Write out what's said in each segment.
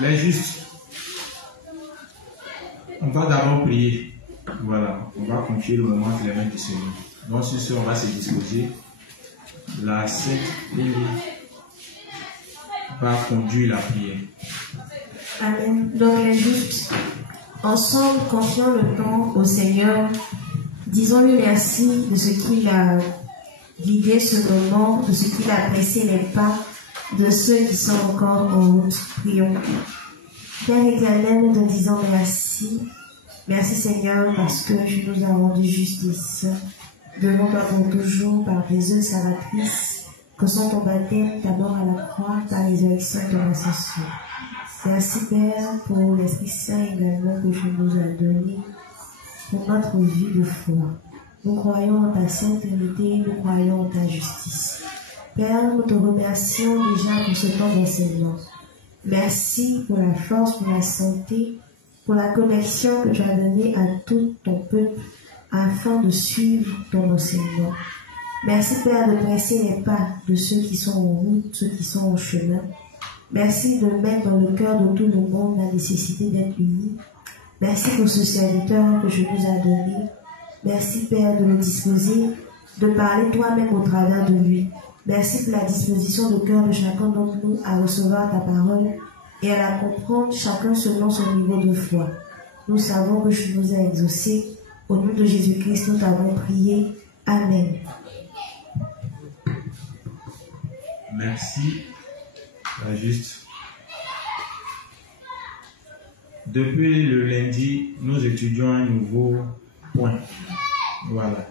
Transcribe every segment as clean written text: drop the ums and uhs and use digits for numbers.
les justes. On va d'abord prier. Voilà, on va confier le moment entre les mains du Seigneur. Donc, sur ce, on va se disposer. La Sainte Ligne va conduire la prière. Amen. Donc, les justes, ensemble, confions le temps au Seigneur. Disons-lui merci de ce qu'il a guidé ce moment, de ce qu'il a pressé les pas de ceux qui sont encore en route. Prions. Père éternel, nous te disons merci. Merci Seigneur parce que tu nous as rendu justice. Devant toi pour toujours par tes œuvres salvatrices que sont ton baptême, ta mort à la croix, ta résurrection et ton ascension. Merci Père pour l'Esprit Saint également que tu nous as donné pour notre vie de foi. Nous croyons en ta sainteté, nous croyons en ta justice. Père, nous te remercions déjà pour ce temps d'enseignement. Merci pour la force, pour la santé, pour la connexion que tu as donnée à tout ton peuple afin de suivre ton enseignement. Merci Père de presser les pas de ceux qui sont en route, ceux qui sont en chemin. Merci de mettre dans le cœur de tout le monde la nécessité d'être unis. Merci pour ce serviteur que tu nous as donné. Merci Père de le disposer, de parler toi-même au travers de lui. Merci pour la disposition de cœur de chacun d'entre nous à recevoir ta parole et à la comprendre chacun selon son niveau de foi. Nous savons que tu nous as exaucés. Au nom de Jésus-Christ, nous t'avons prié. Amen. Merci. Juste. Depuis le lundi, nous étudions un nouveau point. Voilà.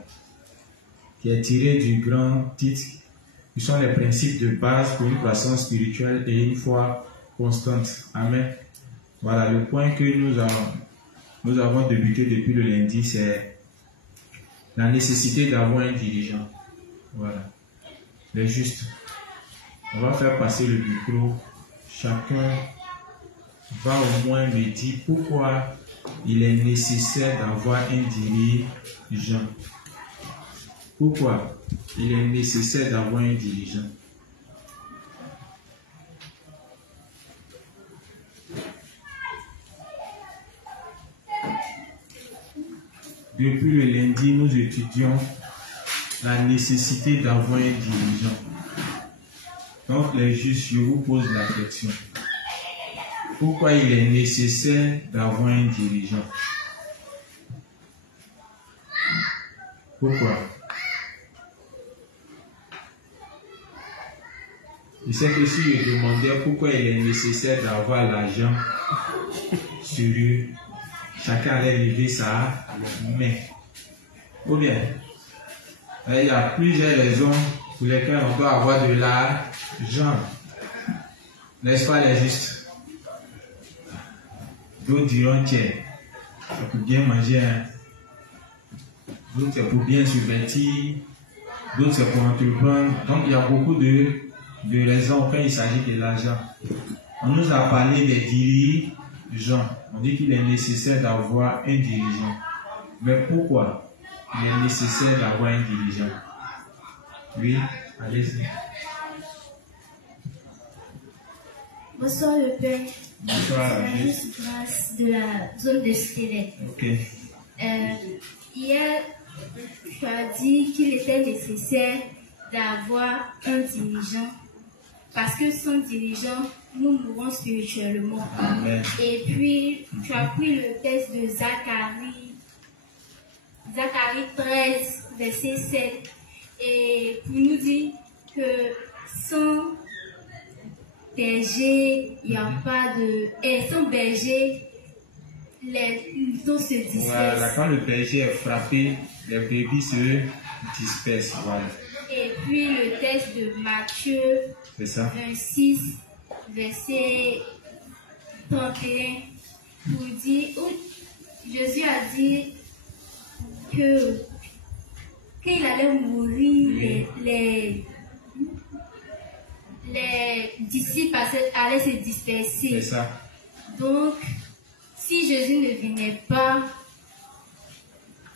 Qui est tiré du grand titre, qui sont les principes de base pour une croissance spirituelle et une foi constante. Amen. Voilà, le point que nous avons débuté depuis le lundi, c'est la nécessité d'avoir un dirigeant. Voilà. Les justes. On va faire passer le micro. Chacun va au moins me dire pourquoi il est nécessaire d'avoir un dirigeant. Pourquoi il est nécessaire d'avoir un dirigeant? Depuis le lundi, nous étudions la nécessité d'avoir un dirigeant. Donc, les justes, je vous pose la question. Pourquoi il est nécessaire d'avoir un dirigeant? Pourquoi? Je sais que si je demandais pourquoi il est nécessaire d'avoir l'argent sur eux, chacun allait lever sa main. Ou bien, il y a plusieurs raisons pour lesquelles on doit avoir de l'argent. N'est-ce pas les justes? D'autres diront, tiens, c'est pour bien manger, hein. D'autres c'est pour bien subvenir, d'autres c'est pour entreprendre. Donc il y a beaucoup de raisons quand il s'agit de l'argent. On nous a parlé des dirigeants. On dit qu'il est nécessaire d'avoir un dirigeant. Mais pourquoi il est nécessaire d'avoir un dirigeant? Oui, allez-y. Bonsoir le Père. Bonsoir. Juste grâce de la zone de squelette. Ok. Hier, tu as dit qu'il était nécessaire d'avoir un dirigeant parce que sans dirigeant, nous mourrons spirituellement. Amen. Et puis, tu as pris le texte de Zacharie 13, verset 7, et pour nous dire que sans berger, il n'y a pas de... Et sans berger, les moutons se dispersent. Voilà, quand le berger est frappé, les brebis se dispersent. Voilà. Et puis le texte de Matthieu 26, verset 31, pour dire, où Jésus a dit que qu'il allait mourir, les disciples allaient se disperser. C'est ça. Donc, si Jésus ne venait pas,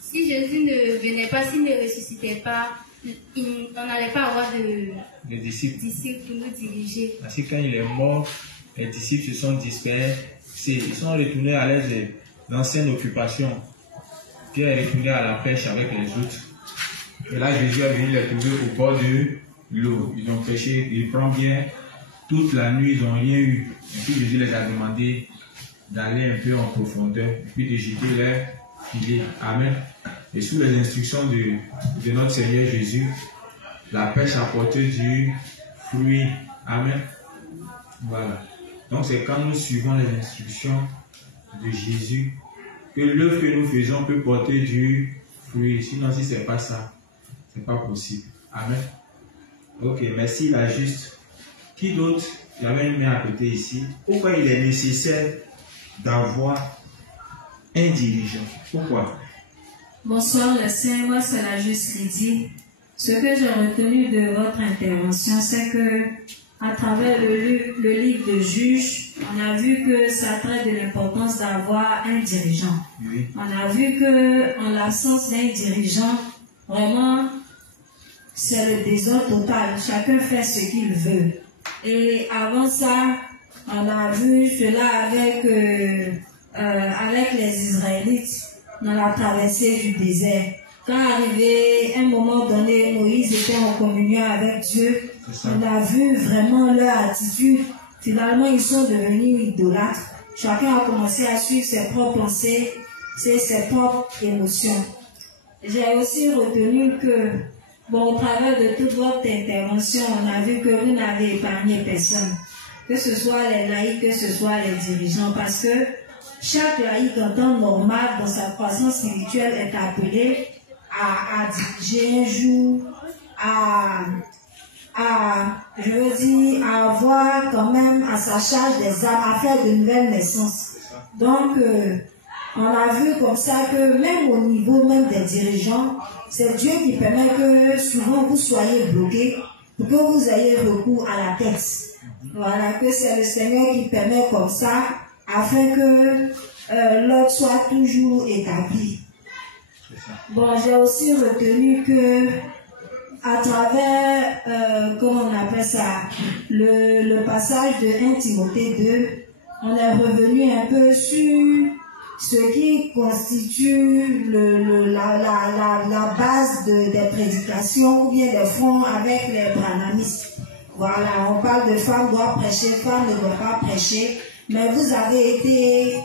s'il ne ressuscitait pas, on n'allait pas avoir de disciples pour nous diriger. Parce que quand il est mort, les disciples se sont dispersés, ils sont retournés à leurs anciennes occupations. Pierre est retourné à la pêche avec les autres. Et là, Jésus est venu les trouver au bord de l'eau. Ils ont pêché, ils prennent bien. Toute la nuit, ils n'ont rien eu. Et puis Jésus les a demandé d'aller un peu en profondeur, et puis de jeter leur filet. Amen. Et sous les instructions de notre Seigneur Jésus, la pêche a porté du fruit. Amen. Voilà. Donc c'est quand nous suivons les instructions de Jésus que l'œuvre que nous faisons peut porter du fruit. Sinon, si ce n'est pas ça, ce n'est pas possible. Amen. Ok, merci la juste. Qui d'autre? Il y avait une main à côté ici. Pourquoi il est nécessaire d'avoir un dirigeant? Pourquoi? Bonsoir les saints, moi c'est la juste Lydie. Ce que j'ai retenu de votre intervention, c'est que à travers le livre de Juges, on a vu que ça traite de l'importance d'avoir un dirigeant. Oui. On a vu que en l'absence d'un dirigeant, vraiment, c'est le désordre total. Chacun fait ce qu'il veut. Et avant ça, on a vu cela avec les Israélites dans la traversée du désert. Quand arrivé un moment donné, Moïse était en communion avec Dieu, on a vu vraiment leur attitude. Finalement, ils sont devenus idolâtres. Chacun a commencé à suivre ses propres pensées, ses propres émotions. J'ai aussi retenu que, bon, au travers de toute votre intervention, on a vu que vous n'avez épargné personne. Que ce soit les laïcs, que ce soit les dirigeants, parce que chaque laïc en temps normal, dans sa croissance spirituelle, est appelé à diriger un jour, à avoir quand même à sa charge des âmes, à faire de nouvelles naissances. Donc, on a vu comme ça que même au niveau même des dirigeants, c'est Dieu qui permet que souvent vous soyez bloqués pour que vous ayez recours à la tête. Voilà, que c'est le Seigneur qui permet comme ça afin que l'ordre soit toujours établi. Bon, j'ai aussi retenu que à travers, comment on appelle ça, le passage de 1 Timothée 2, on est revenu un peu sur ce qui constitue la base des prédications ou bien des fonds avec les branhamistes. Voilà, on parle de femme doit prêcher, femme ne doit pas prêcher, mais vous avez été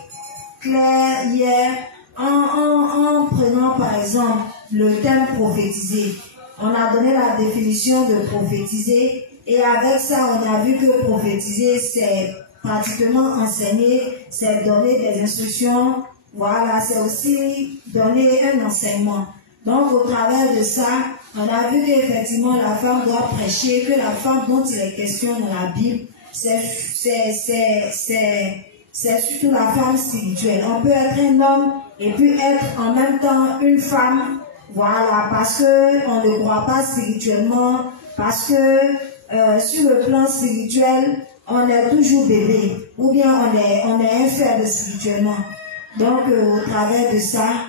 clair hier en prenant par exemple le thème prophétiser. On a donné la définition de prophétiser et avec ça on a vu que prophétiser c'est pratiquement enseigner, c'est donner des instructions, voilà, c'est aussi donner un enseignement. Donc au travers de ça, on a vu qu'effectivement la femme doit prêcher, que la femme dont il est question dans la Bible, c'est surtout la femme spirituelle. On peut être un homme et puis être en même temps une femme, voilà, parce que on ne croit pas spirituellement, parce que sur le plan spirituel, on est toujours bébé, ou bien on est infaible spirituellement. Donc au travers de ça,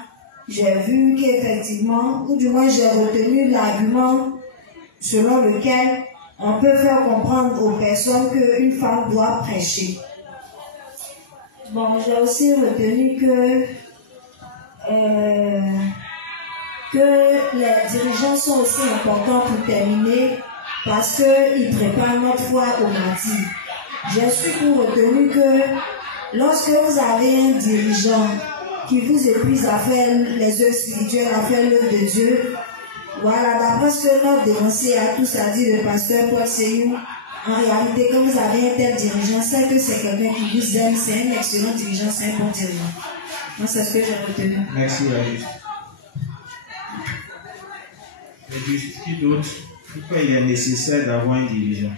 j'ai vu qu'effectivement, ou du moins j'ai retenu l'argument selon lequel on peut faire comprendre aux personnes qu'une femme doit prêcher. Bon, j'ai aussi retenu que les dirigeants sont aussi importants pour terminer parce qu'ils préparent notre foi au martyre. J'ai surtout retenu que lorsque vous avez un dirigeant qui vous épuise à faire les œuvres spirituelles, à faire l'œuvre de Dieu, voilà, d'après ce que notre dénoncé a tous a dit le pasteur Paul Seyou, en réalité, quand vous avez un tel dirigeant, c'est que c'est quelqu'un qui vous aime, c'est un excellent dirigeant, c'est un bon dirigeant. Donc c'est ce que j'ai retenu. Merci, la juste. La juste, qui d'autre? Pourquoi il est nécessaire d'avoir un dirigeant?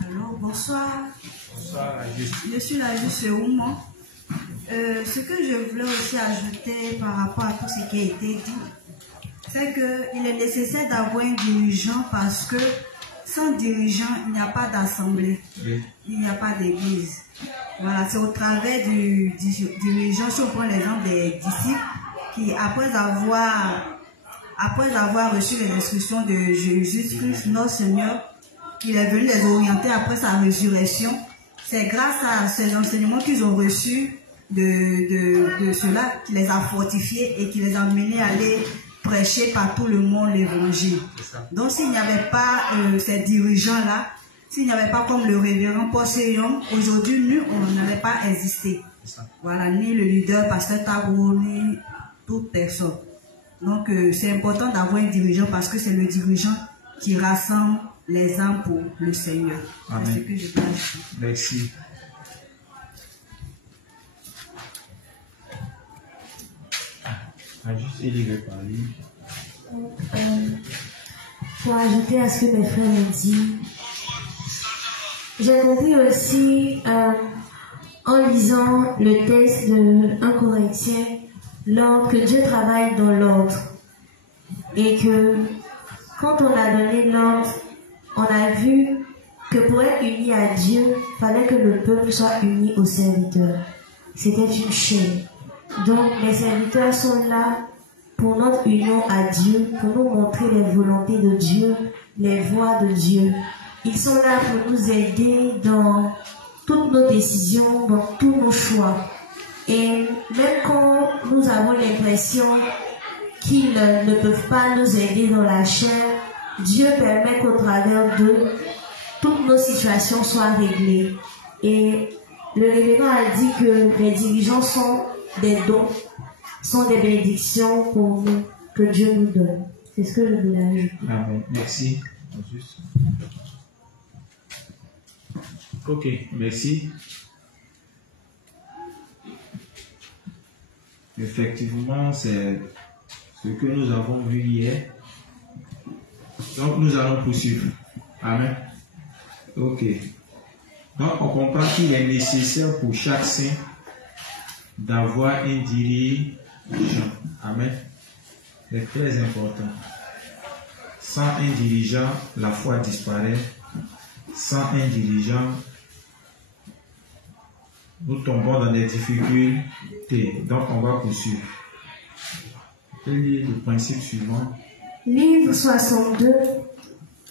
Alors, bonsoir. Bonsoir, la juste. Je suis la juste Oumon. Ce que je voulais aussi ajouter par rapport à tout ce qui a été dit, c'est qu'il est nécessaire d'avoir un dirigeant parce que sans dirigeant, il n'y a pas d'assemblée, Oui. il n'y a pas d'église. Voilà, c'est au travers du dirigeant, si on prend l'exemple des disciples qui, après avoir reçu les instructions de Jésus-Christ, notre Seigneur, il est venu les orienter après sa résurrection. C'est grâce à ces enseignements qu'ils ont reçus de cela qui les a fortifiés et qui les a menés à aller prêcher par tout le monde l'évangile. Donc s'il n'y avait pas ces dirigeants-là, s'il n'y avait pas comme le révérend Paul Seyong, aujourd'hui nous, on n'allait pas exister. Voilà, ni le leader, pasteur Tabo, ni toute personne. Donc c'est important d'avoir un dirigeant parce que c'est le dirigeant qui rassemble les âmes pour le Seigneur. Amen. C'est ce que je peux dire. Merci. Juste il veut parler. Pour ajouter à ce que mes frères ont dit, j'ai compris aussi en lisant le texte de 1 Corinthiens, que Dieu travaille dans l'ordre et que quand on a donné l'ordre, on a vu que pour être uni à Dieu, il fallait que le peuple soit uni aux serviteurs. C'était une chaîne. Donc les serviteurs sont là pour notre union à Dieu, pour nous montrer les volontés de Dieu, les voies de Dieu. Ils sont là pour nous aider dans toutes nos décisions, dans tous nos choix. Et même quand nous avons l'impression qu'ils ne peuvent pas nous aider dans la chair, Dieu permet qu'au travers d'eux, toutes nos situations soient réglées. Et le révérend a dit que les dirigeants sont des dons, sont des bénédictions pour nous, que Dieu nous donne. C'est ce que je voulais ajouter. Amen. Merci. Ok, merci. Effectivement, c'est ce que nous avons vu hier. Donc, nous allons poursuivre. Amen. Ok. Donc, on comprend qu'il est nécessaire pour chaque saint d'avoir un dirigeant. Amen. C'est très important. Sans un dirigeant, la foi disparaît. Sans un dirigeant, nous tombons dans des difficultés. Donc, on va poursuivre. Quel est le principe suivant? Livre 62,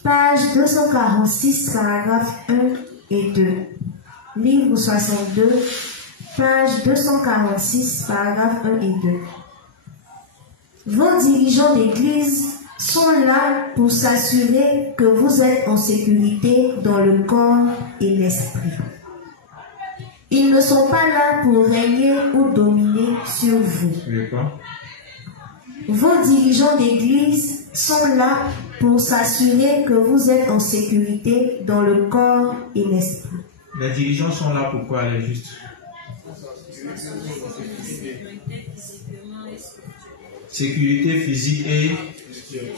page 246, paragraphes 1 et 2. Livre 62, page 246, paragraphes 1 et 2. Vos dirigeants d'église sont là pour s'assurer que vous êtes en sécurité dans le corps et l'esprit. Ils ne sont pas là pour régner ou dominer sur vous. Vos dirigeants d'église sont là pour s'assurer que vous êtes en sécurité dans le corps et l'esprit. Les dirigeants sont là pour quoi, les justes? Sécurité physique et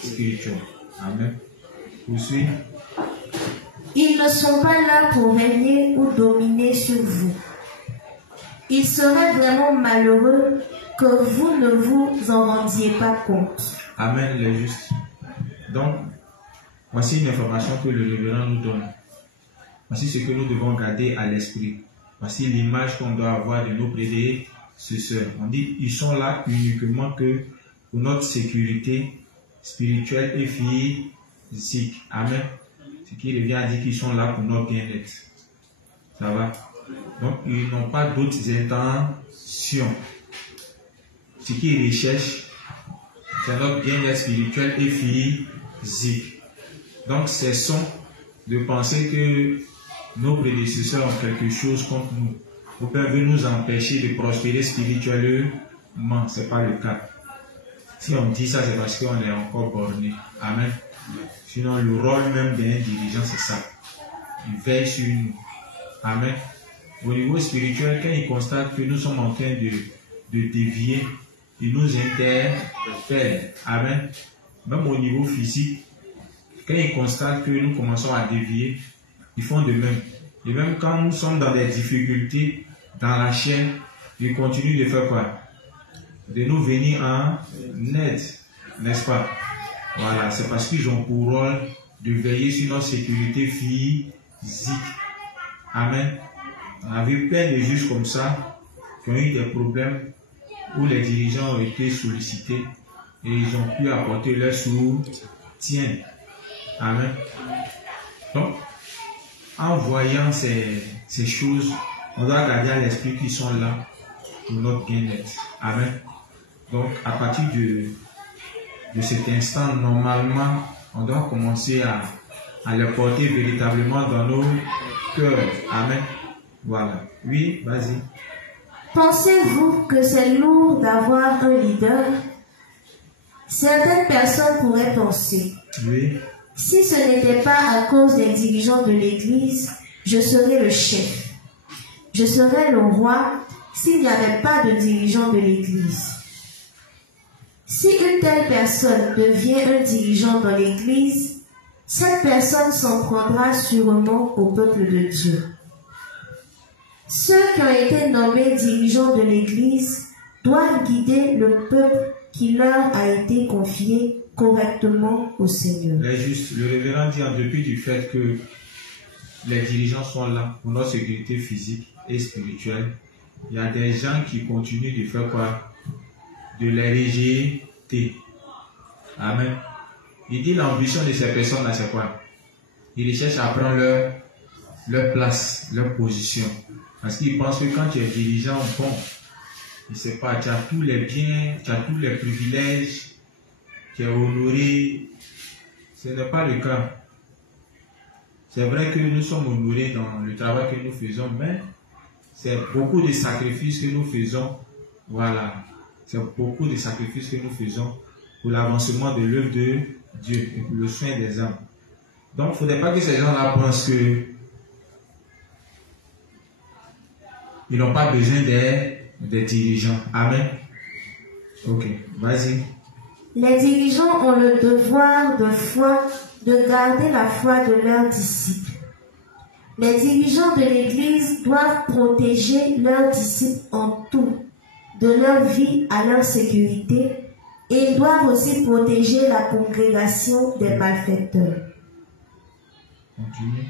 spirituelle. Amen. Poursuis. Ils ne sont pas là pour régner ou dominer sur vous. Il serait vraiment malheureux que vous ne vous en rendiez pas compte. Amen, les justes. Donc, voici une information que le révérend nous donne. Voici ce que nous devons garder à l'esprit. Voici l'image qu'on doit avoir de nos prédécesseurs. On dit ils sont là uniquement que pour notre sécurité spirituelle et physique. Amen. Ce qui revient à dire qu'ils sont là pour notre bien-être. Ça va? Donc, ils n'ont pas d'autres intentions. Ce qu'ils recherchent, c'est notre bien-être spirituel et physique. Donc, cessons de penser que nos prédécesseurs ont quelque chose contre nous. Vous pouvez nous empêcher de prospérer spirituellement. Ce n'est pas le cas. Si on dit ça, c'est parce qu'on est encore borné. Amen. Sinon, le rôle même d'un dirigeant, c'est ça. Il veille sur nous. Amen. Au niveau spirituel, quand il constate que nous sommes en train de dévier, il nous interpelle. Amen. Même au niveau physique, quand il constate que nous commençons à dévier, ils font de même. Et même quand nous sommes dans des difficultés, dans la chaîne, ils continuent de faire quoi? De nous venir en aide, n'est-ce pas? Voilà, c'est parce qu'ils ont pour rôle de veiller sur notre sécurité physique. Amen. On a vu plein de juges comme ça qui ont eu des problèmes où les dirigeants ont été sollicités et ils ont pu apporter leur soutien. Amen. Donc, en voyant ces choses, on doit garder à l'esprit qu'ils sont là pour notre bien-être. Amen. Donc, à partir de cet instant, normalement, on doit commencer à les porter véritablement dans nos cœurs. Amen. Voilà. Oui, vas-y. Pensez-vous que c'est lourd d'avoir un leader? Certaines personnes pourraient penser. Oui. Si ce n'était pas à cause des dirigeants de l'Église, je serais le chef. Je serais le roi s'il n'y avait pas de dirigeants de l'Église. Si une telle personne devient un dirigeant dans l'Église, cette personne s'en prendra sûrement au peuple de Dieu. Ceux qui ont été nommés dirigeants de l'Église doivent guider le peuple qui leur a été confié correctement au Seigneur. Juste, le révérend dit en dépit du fait que les dirigeants sont là pour notre sécurité physique et spirituelle, il y a des gens qui continuent de faire quoi? De les rejeter. Amen. Il dit l'ambition de ces personnes-là, c'est quoi? Ils recherchent à prendre leur place, leur position. Parce qu'ils pensent que quand tu es dirigeant, bon, je ne sais pas, tu as tous les biens, tu as tous les privilèges, tu es honoré. Ce n'est pas le cas. C'est vrai que nous sommes honorés dans le travail que nous faisons, mais c'est beaucoup de sacrifices que nous faisons. Voilà. C'est beaucoup de sacrifices que nous faisons pour l'avancement de l'œuvre de Dieu et pour le soin des âmes. Donc, il ne faudrait pas que ces gens-là pensent que ils n'ont pas besoin des dirigeants. Amen. Ok, vas-y. Les dirigeants ont le devoir de foi de garder la foi de leurs disciples. Les dirigeants de l'Église doivent protéger leurs disciples en tout, de leur vie à leur sécurité, et ils doivent aussi protéger la congrégation des malfaiteurs. Continue.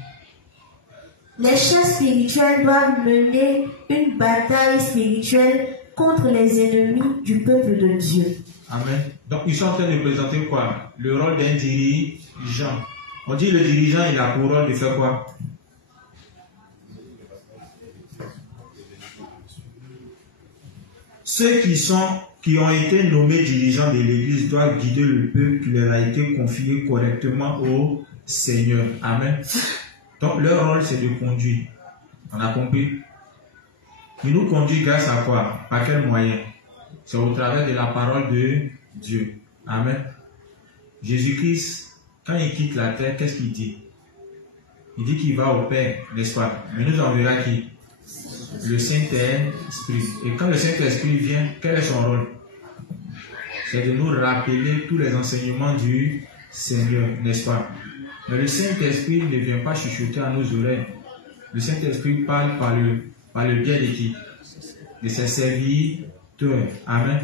Les chefs spirituels doivent mener une bataille spirituelle contre les ennemis du peuple de Dieu. Amen. Donc, ils sont en train de présenter quoi? Le rôle d'un dirigeant. On dit le dirigeant, il a pour rôle de faire quoi? Ceux qui ont été nommés dirigeants de l'Église doivent guider le peuple qui leur a été confié correctement au Seigneur. Amen. Donc, leur rôle, c'est de conduire. On a compris? Il nous conduit grâce à quoi? Par quel moyen? C'est au travers de la parole de Dieu. Amen. Jésus-Christ, quand il quitte la terre, qu'est-ce qu'il dit? Il dit qu'il va au Père, n'est-ce pas? Mais nous enverra qui? Le Saint-Esprit. Et quand le Saint-Esprit vient, quel est son rôle? C'est de nous rappeler tous les enseignements du Seigneur, n'est-ce pas? Mais le Saint-Esprit ne vient pas chuchoter à nos oreilles. Le Saint-Esprit parle par le biais de qui? De ses serviteurs. Amen.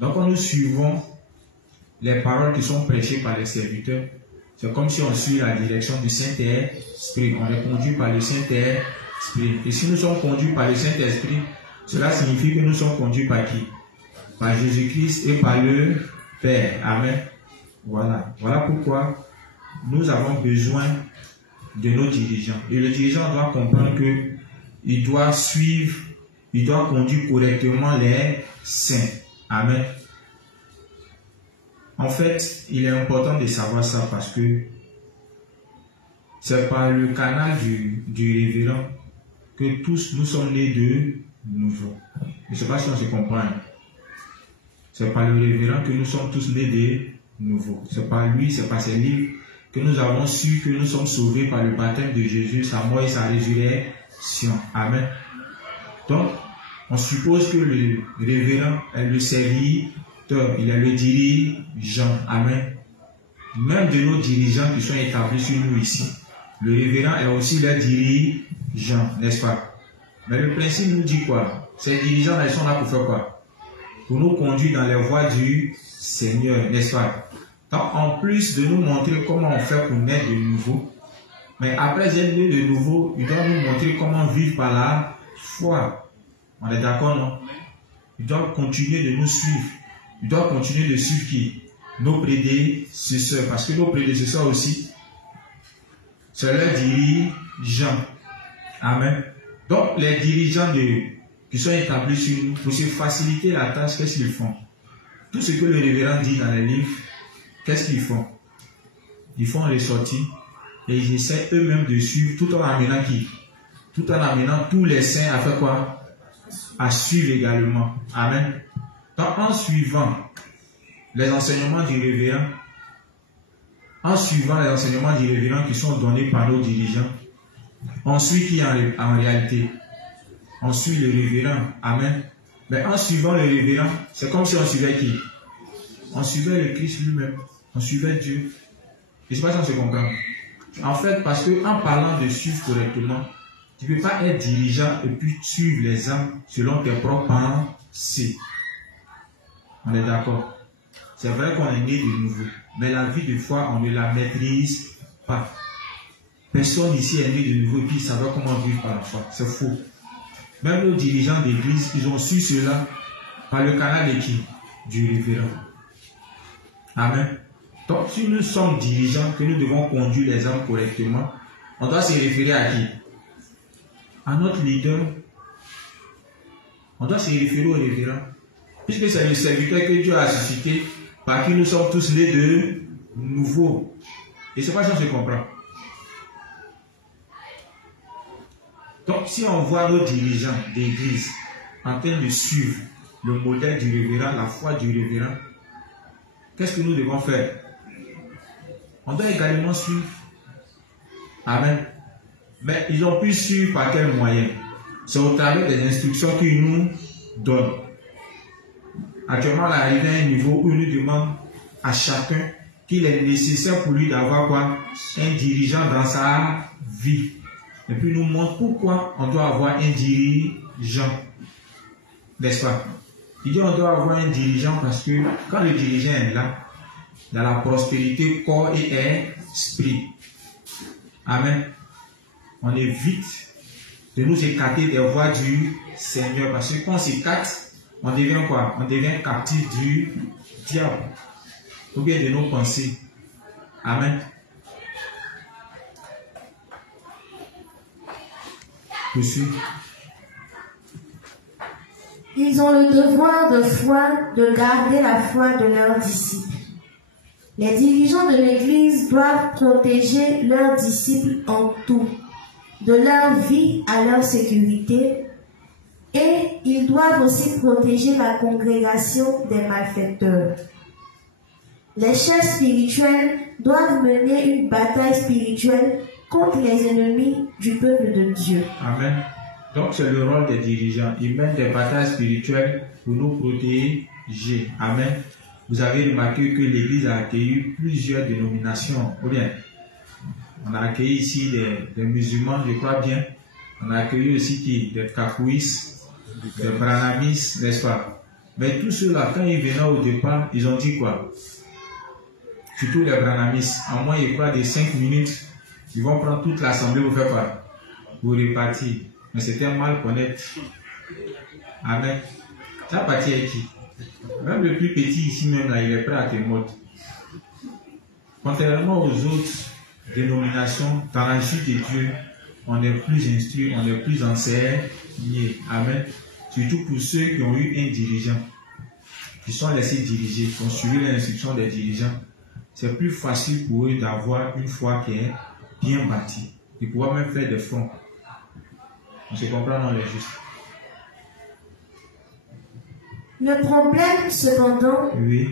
Donc, quand nous suivons les paroles qui sont prêchées par les serviteurs, c'est comme si on suit la direction du Saint-Esprit. On est conduit par le Saint-Esprit. Et si nous sommes conduits par le Saint-Esprit, cela signifie que nous sommes conduits par qui? Par Jésus-Christ et par le Père. Amen. Voilà. Voilà pourquoi nous avons besoin de nos dirigeants. Et le dirigeant doit comprendre que il doit suivre, il doit conduire correctement les saints. Amen. En fait, il est important de savoir ça parce que c'est par le canal du révérend que tous nous sommes nés de nouveau. Je ne sais pas si on se comprend. C'est par le révérend que nous sommes tous nés de nouveau. C'est par lui, c'est par ses livres que nous avons su que nous sommes sauvés par le baptême de Jésus, sa mort et sa résurrection. Amen. Donc, on suppose que le révérend est le serviteur, il est le dirigeant. Amen. Même de nos dirigeants qui sont établis sur nous ici, le révérend est aussi le dirigeant, n'est-ce pas? Mais le principe nous dit quoi? Ces dirigeants-là, ils sont là pour faire quoi? Pour nous conduire dans les voies du Seigneur, n'est-ce pas? Donc, en plus de nous montrer comment on fait pour naître de nouveau, mais après être né de nouveau, il doit nous montrer comment vivre par la foi. On est d'accord, non? Ils doivent continuer de nous suivre. Ils doivent continuer de suivre qui? Nos prédécesseurs. Parce que nos prédécesseurs aussi, c'est leurs dirigeants. Amen. Donc, les dirigeants qui sont établis sur nous, pour se faciliter la tâche, qu'est-ce qu'ils font? Tout ce que le révérend dit dans les livres, qu'est-ce qu'ils font? Ils font les sorties et ils essaient eux-mêmes de suivre tout en amenant qui? Tout en amenant tous les saints à faire quoi? À suivre également. Amen. Donc, en suivant les enseignements du révérend, qui sont donnés par nos dirigeants, on suit qui en réalité? On suit le révérend. Amen. Mais en suivant le révérend, c'est comme si on suivait qui? On suivait le Christ lui-même. On suivait Dieu. Et c'est pas ça qu'on se comprend. En fait, parce que en parlant de suivre correctement, tu ne peux pas être dirigeant et puis suivre les âmes selon tes propres pensées. On est d'accord. C'est vrai qu'on est né de nouveau. Mais la vie de foi, on ne la maîtrise pas. Personne ici est né de nouveau et puis savait comment vivre par la foi. C'est faux. Même nos dirigeants d'église, ils ont su cela par le canal de qui? Du révérend. Amen. Donc, si nous sommes dirigeants, que nous devons conduire les âmes correctement, on doit se référer à qui? À notre leader. On doit se référer au révérend. Puisque c'est le serviteur que Dieu a suscité, par qui nous sommes tous nés de nouveau. Et c'est pas ça que je comprends. Donc, si on voit nos dirigeants d'église en train de suivre le modèle du révérend, la foi du révérend, qu'est-ce que nous devons faire? On doit également suivre. Amen. Mais ils ont pu suivre par quel moyen? C'est au travers des instructions qu'ils nous donnent. Actuellement, on est arrivé à un niveau où il nous demande à chacun qu'il est nécessaire pour lui d'avoir quoi? Un dirigeant dans sa vie. Et puis il nous montre pourquoi on doit avoir un dirigeant. N'est-ce pas? Il dit on doit avoir un dirigeant parce que quand le dirigeant est là, dans la prospérité, corps et esprit. Amen. On évite de nous écarter des voies du Seigneur. Parce que quand on s'écarte, on devient quoi? On devient captif du diable. Ou bien de nos pensées. Amen. Aussi. Ils ont le devoir de foi de garder la foi de leurs disciples. Les dirigeants de l'Église doivent protéger leurs disciples en tout, de leur vie à leur sécurité, et ils doivent aussi protéger la congrégation des malfaiteurs. Les chefs spirituels doivent mener une bataille spirituelle contre les ennemis du peuple de Dieu. Amen. Donc c'est le rôle des dirigeants. Ils mènent des batailles spirituelles pour nous protéger. Amen. Vous avez remarqué que l'Église a accueilli plusieurs dénominations. Ou bien, on a accueilli ici des musulmans, je crois bien. On a accueilli aussi des Kakouis, des Branamis, n'est-ce pas? Mais tous ceux-là, quand ils venaient au départ, ils ont dit quoi? Surtout les Branamis, en moins, je crois, de 5 minutes, ils vont prendre toute l'assemblée pour faire quoi? Pour répartir. Mais c'était mal connaître. Amen. Ça partit avec qui? Même le plus petit ici même là, il est prêt à te mordre. Contrairement aux autres dénominations, dans la suite de Dieu, on est plus instruit, on est plus enseigné. Amen. Surtout pour ceux qui ont eu un dirigeant, qui sont laissés diriger, qui ont suivi l'instruction des dirigeants. C'est plus facile pour eux d'avoir une foi qui est bien bâtie, de pouvoir même faire des fonds. On se comprend dans les justes. Le problème, cependant, Oui.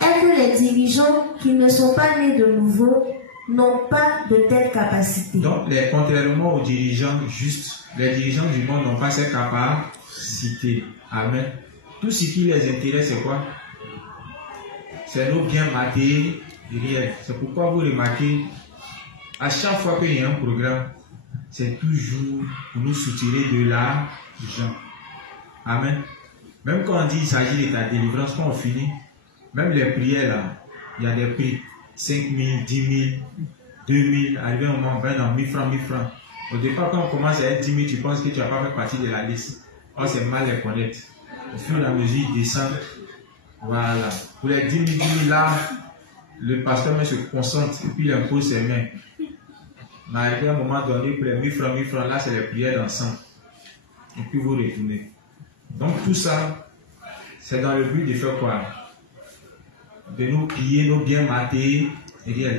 est que les dirigeants qui ne sont pas nés de nouveau n'ont pas de telles capacités. Donc, contrairement aux dirigeants justes, les dirigeants du monde n'ont pas ces capacités. Amen. Tout ce qui les intéresse, c'est quoi? C'est nos biens matériels. C'est pourquoi vous remarquez, à chaque fois qu'il y a un programme, c'est toujours pour nous soutirer de l'argent. Amen. Même quand on dit qu'il s'agit de ta délivrance, quand on finit, même les prières là, il y a des prix. 5 000, 10 000, 2 000, arrivé au moment 20 ans, 1000 francs, 1000 francs. Au départ, quand on commence à être 10 000, tu penses que tu n'as pas fait partie de la liste. Or, c'est mal les connaître. Au fur et à mesure, il descend. Voilà. Pour les 10 000 là, le pasteur même se concentre et puis il impose ses mains. Mais arrivé à un moment donné, pour les 1000 francs, là, c'est les prières d'ensemble. Et puis vous retournez. Donc tout ça, c'est dans le but de faire quoi? De nous piller, nos biens matériels.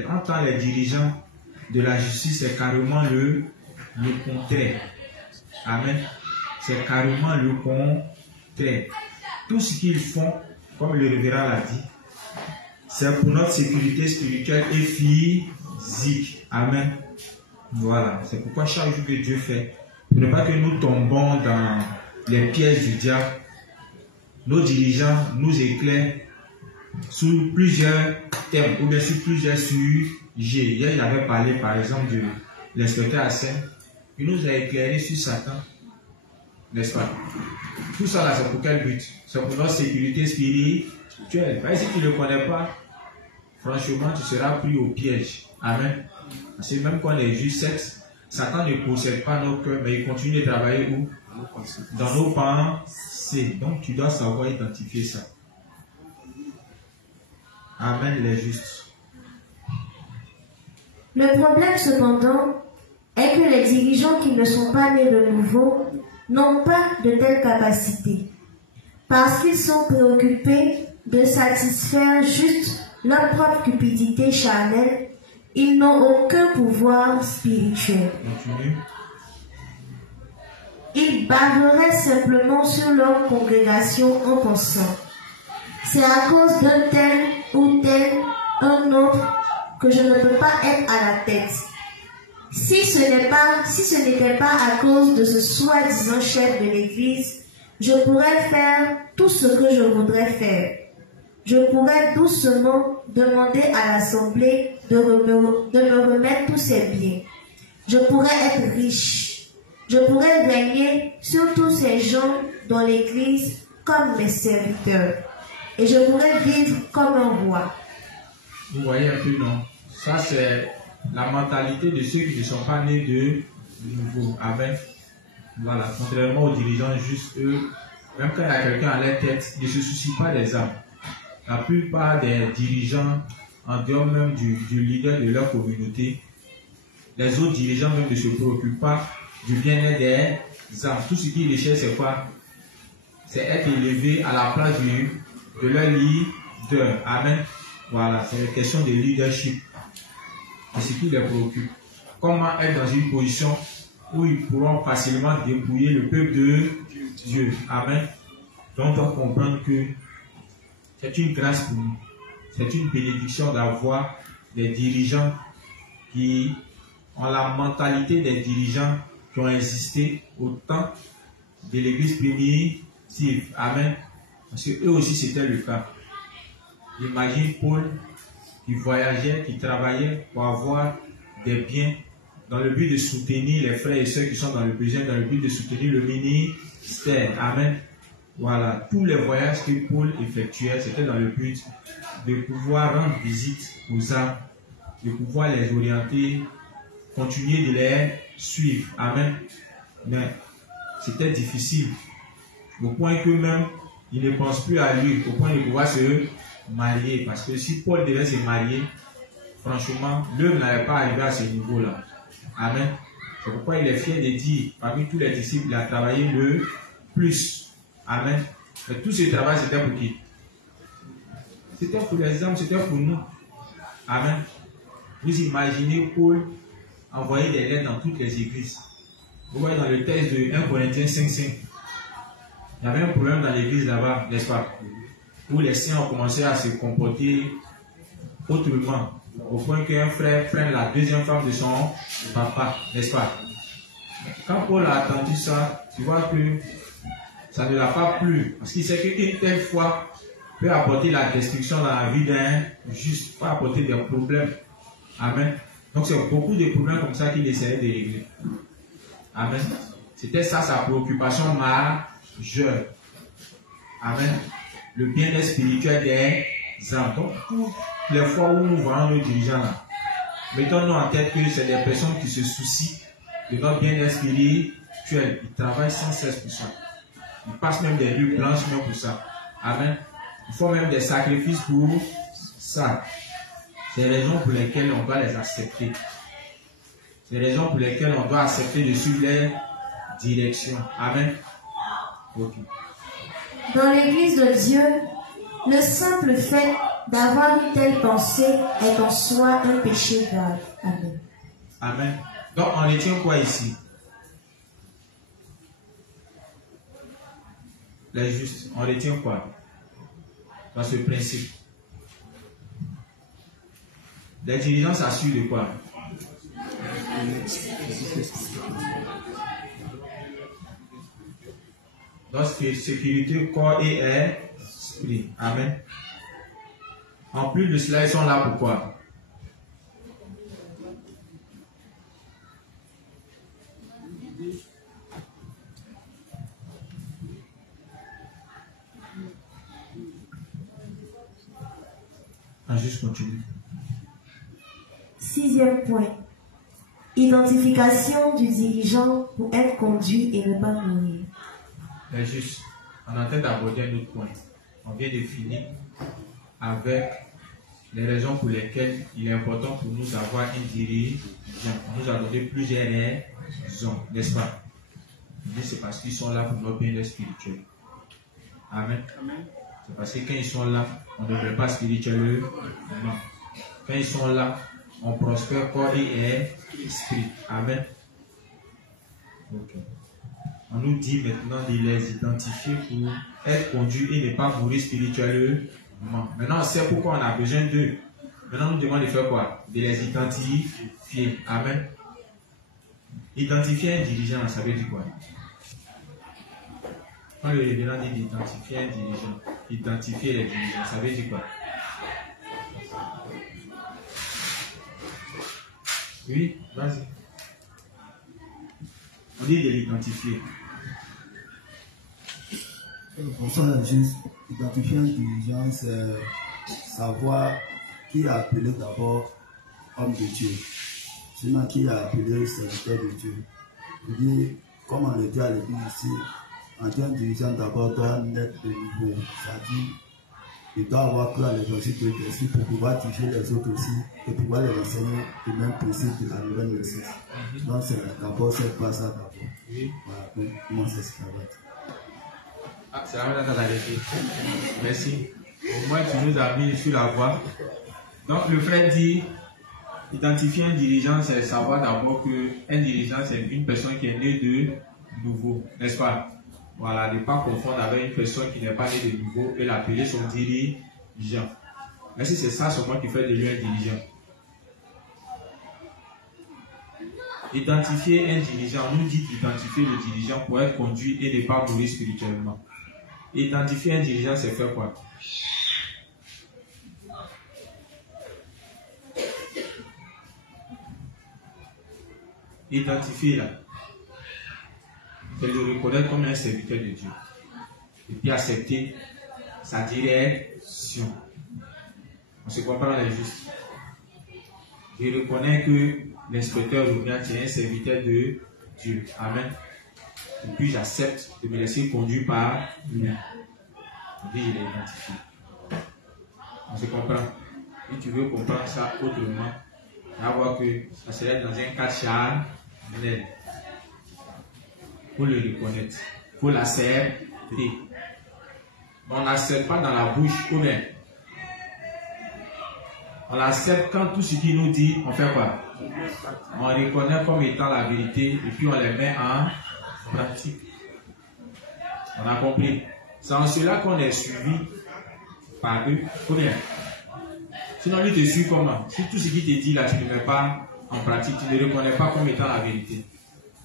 En tant que les dirigeants de la justice, c'est carrément le contraire. Amen. C'est carrément le contraire. Tout ce qu'ils font, comme le révérend l'a dit, c'est pour notre sécurité spirituelle et physique. Amen. Voilà. C'est pourquoi chaque jour que Dieu fait, pour ne pas que nous tombons dans les pièges du diable, nos dirigeants nous éclairent sur plusieurs thèmes ou bien sur plusieurs sujets. Hier, il avait parlé par exemple de l'inspecteur Hassan. Il nous a éclairé sur Satan. N'est-ce pas? Tout ça là, c'est pour quel but? C'est pour notre sécurité spirituelle. Si tu ne le connais pas, franchement, tu seras pris au piège. Amen. Parce que même quand on est juste sexe, Satan ne possède pas nos cœurs, mais il continue de travailler où? Dans nos pensées. Donc tu dois savoir identifier ça. Amen, les justes. Le problème cependant est que les dirigeants qui ne sont pas nés de nouveau n'ont pas de telles capacités. Parce qu'ils sont préoccupés de satisfaire juste leur propre cupidité charnelle, ils n'ont aucun pouvoir spirituel. Continue. Ils baveraient simplement sur leur congrégation en pensant: c'est à cause d'un tel ou tel, un autre, que je ne peux pas être à la tête. Si ce n'était pas à cause de ce soi-disant chef de l'Église, je pourrais faire tout ce que je voudrais faire. Je pourrais doucement demander à l'Assemblée de me remettre tous ses biens. Je pourrais être riche. Je pourrais régner sur tous ces gens dans l'Église comme mes serviteurs. Et je pourrais vivre comme un roi. Vous voyez un peu, non? Ça, c'est la mentalité de ceux qui ne sont pas nés de nouveau. Amen. Voilà. Contrairement aux dirigeants, juste eux, même quand il y a quelqu'un à leur tête, ils ne se soucient pas des âmes. La plupart des dirigeants, en dehors même du leader de leur communauté, les autres dirigeants même ne se préoccupent pas du bien-être des âmes. Tout ce qu'ils recherchent, c'est quoi? C'est être élevé à la place de leur leader. Amen. Voilà, c'est une question de leadership. C'est ce qui les préoccupe. Comment être dans une position où ils pourront facilement dépouiller le peuple de Dieu. Amen. Donc, on doit comprendre que c'est une grâce pour nous. C'est une bénédiction d'avoir des dirigeants qui ont la mentalité des dirigeants qui ont existé au temps de l'Église primitive. Amen. Parce qu'eux aussi, c'était le cas. Imagine Paul qui voyageait, qui travaillait pour avoir des biens dans le but de soutenir les frères et sœurs qui sont dans le besoin, dans le but de soutenir le ministère. Amen. Voilà, tous les voyages que Paul effectuait, c'était dans le but de pouvoir rendre visite aux âmes, de pouvoir les orienter, continuer de les suivre. Amen. Mais c'était difficile, au point que même il ne pense plus à lui, au point de pouvoir se marier. Parce que si Paul devait se marier, franchement, l'homme n'avait pas arrivé à ce niveau-là. Amen. C'est pourquoi il est fier de dire, parmi tous les disciples, il a travaillé le plus. Amen. Mais tout ce travail, c'était pour qui? C'était pour les âmes, c'était pour nous. Amen. Vous imaginez Paul envoyer des lettres dans toutes les églises. Vous voyez dans le texte de 1 Corinthiens 5:5, il y avait un problème dans l'église là-bas, n'est-ce pas? Où les saints ont commencé à se comporter autrement, au point qu'un frère prenne la deuxième femme de son papa, n'est-ce pas? Quand Paul a entendu ça, tu vois que ça ne l'a pas plu, parce qu'il sait qu'une telle foi peut apporter la destruction dans la vie d'un juste, peut apporter des problèmes. Amen. Donc c'est beaucoup de problèmes comme ça qu'il essayait de régler. Amen. C'était ça sa préoccupation majeure. Amen. Le bien-être spirituel des âmes. Donc toutes les fois où nous voyons nos dirigeants là, mettons-nous en tête que c'est des personnes qui se soucient de notre bien-être spirituel. Ils travaillent sans cesse pour ça. Ils passent même des nuits blanches même pour ça. Amen. Ils font même des sacrifices pour ça. C'est les raisons pour lesquelles on doit les accepter. C'est les raisons pour lesquelles on doit accepter de suivre les directions. Amen. Okay. Dans l'Église de Dieu, le simple fait d'avoir une telle pensée est en soi un péché grave. Amen. Amen. Donc on retient quoi ici? Les justes, on retient quoi dans ce principe? Les dirigeants s'assurent de quoi? Donc sécurité, corps et esprit. Amen. En plus de cela, ils sont là pourquoi? Juste continue. 6e point. Identification du dirigeant pour être conduit et ne pas mourir. C'est juste. On est en train d'aborder un autre point. On vient de finir avec les raisons pour lesquelles il est important pour nous d'avoir un dirigeant. On nous a donné plusieurs raisons, n'est-ce pas? C'est parce qu'ils sont là pour notre bien spirituel. Amen. C'est parce que quand ils sont là, on ne devrait pas spirituellement. Quand ils sont là, on prospère corps et esprit. Amen. Okay. On nous dit maintenant de les identifier pour être conduits et ne pas mourir spirituellement. Maintenant, on sait pourquoi on a besoin d'eux. Maintenant, on nous demande de faire quoi? De les identifier. Amen. Identifier un dirigeant, ça veut dire quoi? Quand le révérend dit d'identifier un dirigeant, identifier les dirigeants, ça veut dire quoi? Oui, vas-y. On dit de l'identifier. Pour ça, juste identifier un dirigeant, c'est savoir qui a appelé d'abord homme de Dieu, sinon qui a appelé serviteur de Dieu. Je dis, comme on le dit à l'église ici, un dirigeant d'abord doit naître de nouveau, c'est-à-dire il doit avoir cru à l'évangile de Jésus pour pouvoir diriger les autres aussi et pouvoir les enseigner le même principe de la nouvelle naissance. Donc c'est d'abord cette phase-là d'abord. Voilà, comment c'est ce qu'il va être. Ah, c'est la même dans la vérité. Merci. Au moins tu nous as mis sur la voie. Donc le frère dit, identifier un dirigeant, c'est savoir d'abord qu'un dirigeant c'est une personne qui est née de nouveau, n'est-ce pas? Voilà, ne pas confondre avec une personne qui n'est pas née de nouveau et l'appeler son dirigeant. Mais si c'est ça seulement qui fait de lui un dirigeant. Identifier un dirigeant, on nous dit d'identifier le dirigeant pour être conduit et ne pas mourir spirituellement. Identifier un dirigeant, c'est faire quoi? Identifier là. C'est le reconnaître comme un serviteur de Dieu. Et puis accepter sa direction. On se comprend les justes. Je reconnais que l'inspecteur Roumia est un serviteur de Dieu. Amen. Et puis j'accepte de me laisser conduire par lui. Et puis je l'ai identifié. On se comprend. Si tu veux comprendre ça autrement, on va voir que ça serait dans un cas charnel. Il faut le reconnaître. Il faut l'accepter. On n'accepte pas dans la bouche ou bien. On l'accepte quand tout ce qu'il nous dit, on fait quoi? On reconnaît comme étant la vérité et puis on les met en pratique. On a compris. C'est en cela qu'on est suivi par eux. Ou bien. Sinon, lui te suit comment? Si tout ce qu'il te dit là, tu ne le mets pas en pratique, tu ne le reconnais pas comme étant la vérité.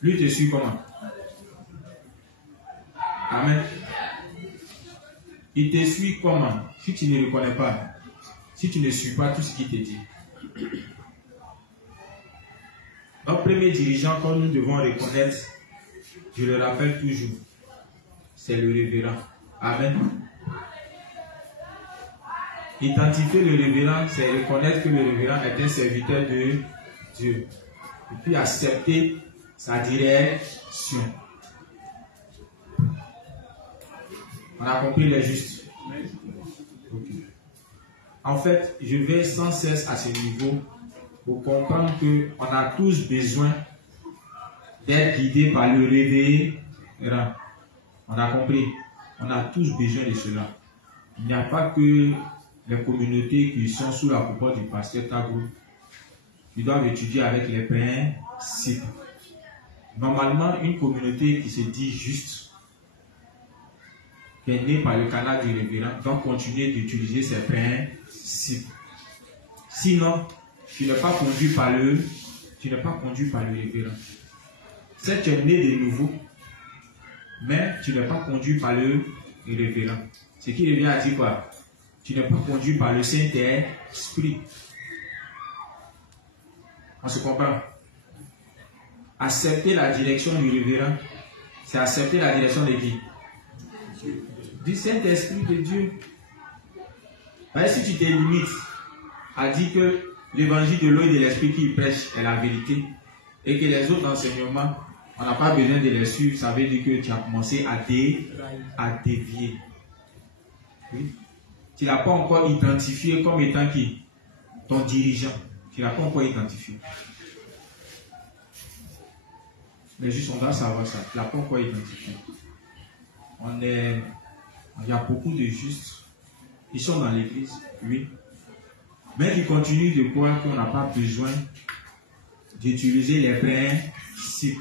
Lui te suit comment? Amen. Il te suit comment? Si tu ne le connais pas, si tu ne suis pas tout ce qu'il te dit. Notre premier dirigeant que nous devons reconnaître, je le rappelle toujours, c'est le révérend. Amen. Identifier le révérend, c'est reconnaître que le révérend est un serviteur de Dieu. Et puis accepter sa direction. On a compris les justes. Okay. En fait, je vais sans cesse à ce niveau pour comprendre qu'on a tous besoin d'être guidés par le révérend. On a compris. On a tous besoin de cela. Il n'y a pas que les communautés qui sont sous la coupe du pasteur Tago qui doivent étudier avec les principes. Normalement, une communauté qui se dit juste, qui est née par le canal du révérend, doit continuer d'utiliser ses principes. Sinon, tu n'es pas conduit par le révérend. Certes, tu es né de nouveau, mais tu n'es pas conduit par le révérend. Ce qui revient à dire quoi? Tu n'es pas conduit par le Saint-Esprit. On se comprend? Accepter la direction du révérend, c'est accepter la direction de qui? Du Saint-Esprit de Dieu. Si tu te limites à dire que l'évangile de l'eau et de l'esprit qu'il prêche est la vérité et que les autres enseignements, on n'a pas besoin de les suivre, ça veut dire que tu as commencé à dévier. Oui. Tu ne l'as pas encore identifié comme étant qui? Ton dirigeant. Tu ne l'as pas encore identifié. Mais juste on doit savoir ça. Tu ne l'as pas encore identifié. Il y a beaucoup de justes qui sont dans l'église, oui. Mais qui continuent de croire qu'on n'a pas besoin d'utiliser les principes.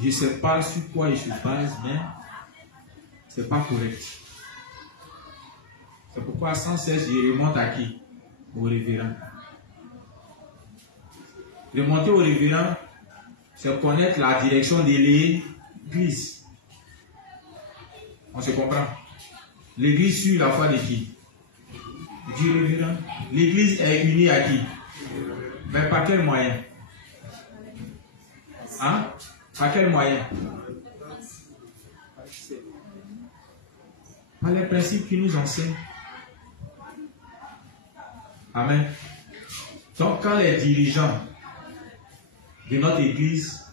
Je ne sais pas sur quoi ils se basent, mais ce n'est pas correct. C'est pourquoi sans cesse je remonte à qui? Au révérend. Remonter au révérend, c'est connaître la direction de l'église. On se comprend? L'église suit la foi de qui? Du révérend. L'église est unie à qui? Mais par quel moyen? Hein? Par quel moyen? Par les principes qui nous enseignent. Amen. Donc quand les dirigeants de notre église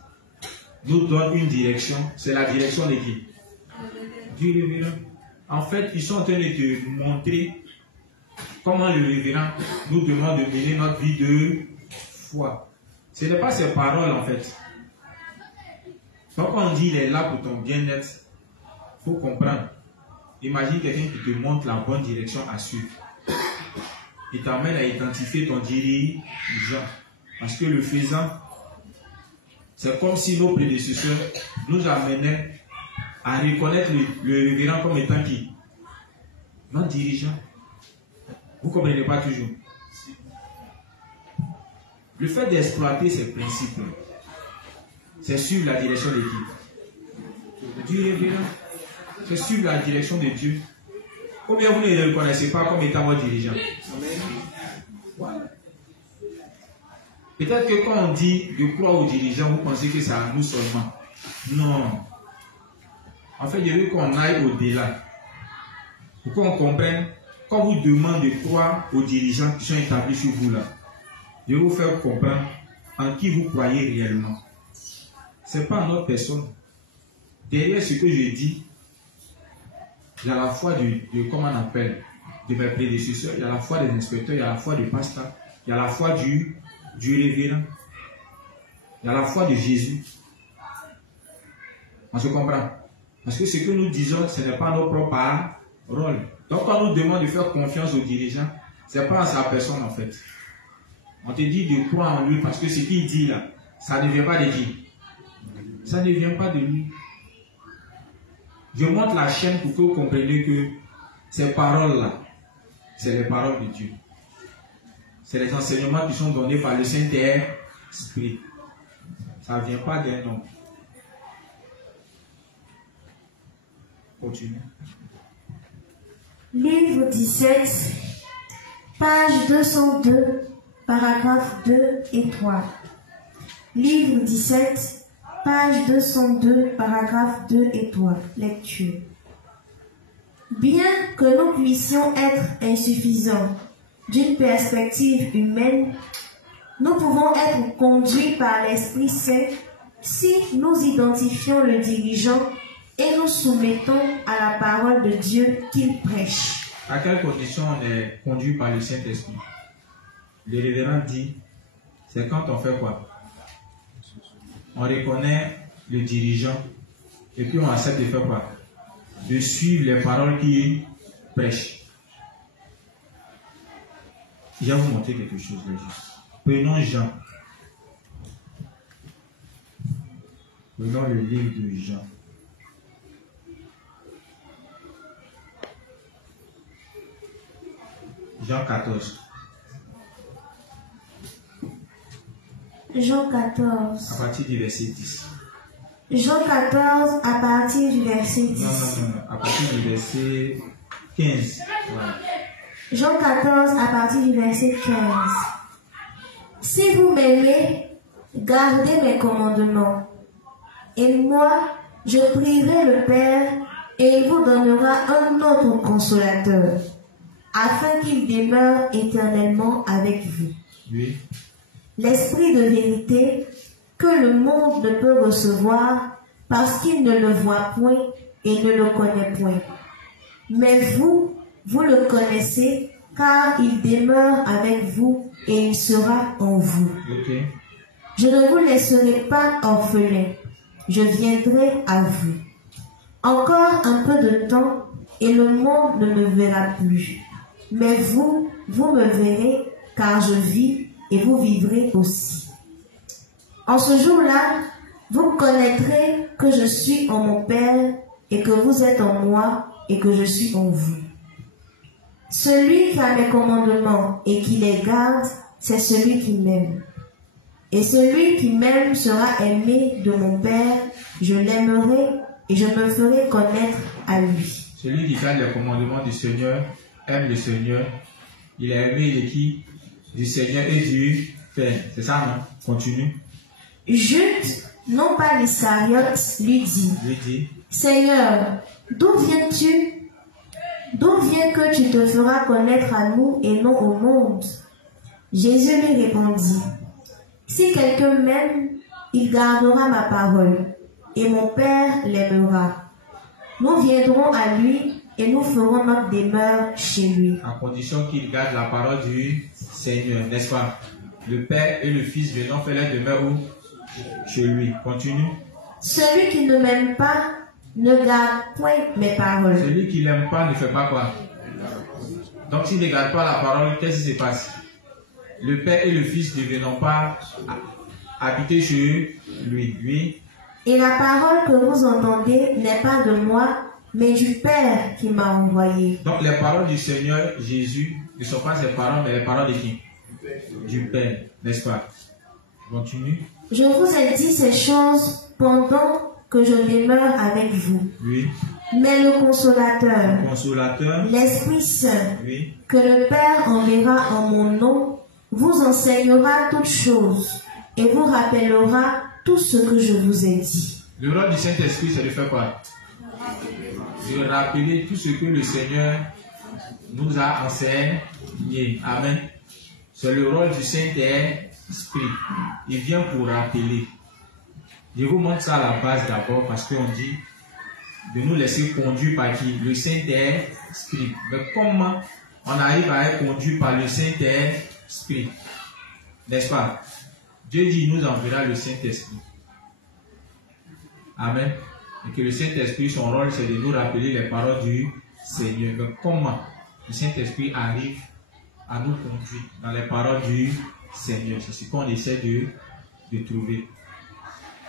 nous donnent une direction, c'est la direction de qui? Du révérend. En fait, ils sont en train de te montrer comment le révérend nous demande de mener notre vie de foi. Ce n'est pas ses paroles en fait. Donc quand on dit il est là pour ton bien-être, il faut comprendre. Imagine quelqu'un qui te montre la bonne direction à suivre. Il t'amène à identifier ton dirigeant. Parce que le faisant, c'est comme si nos prédécesseurs nous amenaient à reconnaître le révérend comme étant qui? Notre dirigeant. Vous ne comprenez pas toujours. Le fait d'exploiter ces principes, c'est suivre la direction de qui? Du révérend. C'est suivre la direction de Dieu. Combien vous ne le reconnaissez pas comme étant votre dirigeant? Voilà. Peut-être que quand on dit de croire aux dirigeants, vous pensez que c'est à nous seulement. Non. En fait, je veux qu'on aille au-delà. Pour qu'on comprenne, quand on vous demande de croire aux dirigeants qui sont établis sur vous là, je vais vous faire comprendre en qui vous croyez réellement. Ce n'est pas en notre personne. Derrière ce que je dis, il y a la foi comment on appelle, de mes prédécesseurs, il y a la foi des inspecteurs, il y a la foi du pasteur, il y a la foi du révérend, il y a la foi de Jésus. On se comprend? Parce que ce que nous disons, ce n'est pas nos propres paroles. Donc quand on nous demande de faire confiance aux dirigeants, ce n'est pas en sa personne en fait. On te dit de croire en lui parce que ce qu'il dit là, ça ne vient pas de qui? Ça ne vient pas de lui. Je monte la chaîne pour que vous compreniez que ces paroles-là, c'est les paroles de Dieu. C'est les enseignements qui sont donnés par le Saint-Esprit. Ça ne vient pas d'un homme. Continue. Livre 17, page 202, paragraphes 2 et 3. Livre 17, page 202, paragraphes 2 et 3. Lecture. Bien que nous puissions être insuffisants d'une perspective humaine, nous pouvons être conduits par l'Esprit Saint si nous identifions le dirigeant et nous soumettons à la parole de Dieu qu'il prêche. À quelles conditions on est conduit par le Saint-Esprit? Le révérend dit, c'est quand on fait quoi? On reconnaît le dirigeant et puis on accepte de faire quoi? De suivre les paroles qu'il prêche. Je vais vous montrer quelque chose là juste. Prenons Jean. Prenons le livre de Jean. Jean 14. Jean 14. À partir du verset 10. Jean 14 à partir du verset 10. Non. À partir du verset 15. Voilà. Jean 14 à partir du verset 15. Si vous m'aimez, gardez mes commandements. Et moi, je prierai le Père et il vous donnera un autre consolateur, afin qu'il demeure éternellement avec vous. Oui. L'Esprit de vérité que le monde ne peut recevoir parce qu'il ne le voit point et ne le connaît point. Mais vous, vous le connaissez car il demeure avec vous et il sera en vous. Okay. Je ne vous laisserai pas orphelins, je viendrai à vous. Encore un peu de temps et le monde ne me verra plus. Mais vous, vous me verrez car je vis et vous vivrez aussi. En ce jour-là, vous connaîtrez que je suis en mon Père et que vous êtes en moi et que je suis en vous. Celui qui a mes commandements et qui les garde, c'est celui qui m'aime. Et celui qui m'aime sera aimé de mon Père, je l'aimerai et je me ferai connaître à lui. Celui qui garde les commandements du Seigneur aime le Seigneur. Il est aimé de qui? Du Seigneur et du Père. C'est ça, non? Continue. Jude, non pas l'Iscariote, lui dit, Seigneur, d'où viens-tu? D'où vient que tu te feras connaître à nous et non au monde? Jésus lui répondit, si quelqu'un m'aime, il gardera ma parole, et mon Père l'aimera. Nous viendrons à lui et nous ferons notre demeure chez lui. À condition qu'il garde la parole du Seigneur, n'est-ce pas? Le Père et le Fils venant faire la demeure où? Chez lui. Continue. Celui qui ne m'aime pas ne garde point mes paroles. Celui qui n'aime pas ne fait pas quoi? Donc s'il ne garde pas la parole, qu'est-ce qui se passe? Le Père et le Fils ne venant pas habiter chez lui. Oui. Et la parole que vous entendez n'est pas de moi, mais du Père qui m'a envoyé. Donc les paroles du Seigneur Jésus ne sont pas ses paroles, mais les paroles de qui? Du Père, n'est-ce pas? Continue. Je vous ai dit ces choses pendant que je demeure avec vous. Oui. Mais le Consolateur, l'Esprit Saint, oui, que le Père enverra en mon nom, vous enseignera toutes choses et vous rappellera tout ce que je vous ai dit. Le rôle du Saint-Esprit, c'est de faire quoi? De rappeler tout ce que le Seigneur nous a enseigné. Amen. C'est le rôle du Saint-Esprit. Il vient pour rappeler. Je vous montre ça à la base d'abord parce qu'on dit de nous laisser conduire par qui? Le Saint-Esprit. Mais comment on arrive à être conduit par le Saint-Esprit? N'est-ce pas? Dieu dit, il nous enverra le Saint-Esprit. Amen. Et que le Saint-Esprit, son rôle, c'est de nous rappeler les paroles du Seigneur. Mais comment le Saint-Esprit arrive à nous conduire dans les paroles du Seigneur? C'est ce qu'on essaie de trouver.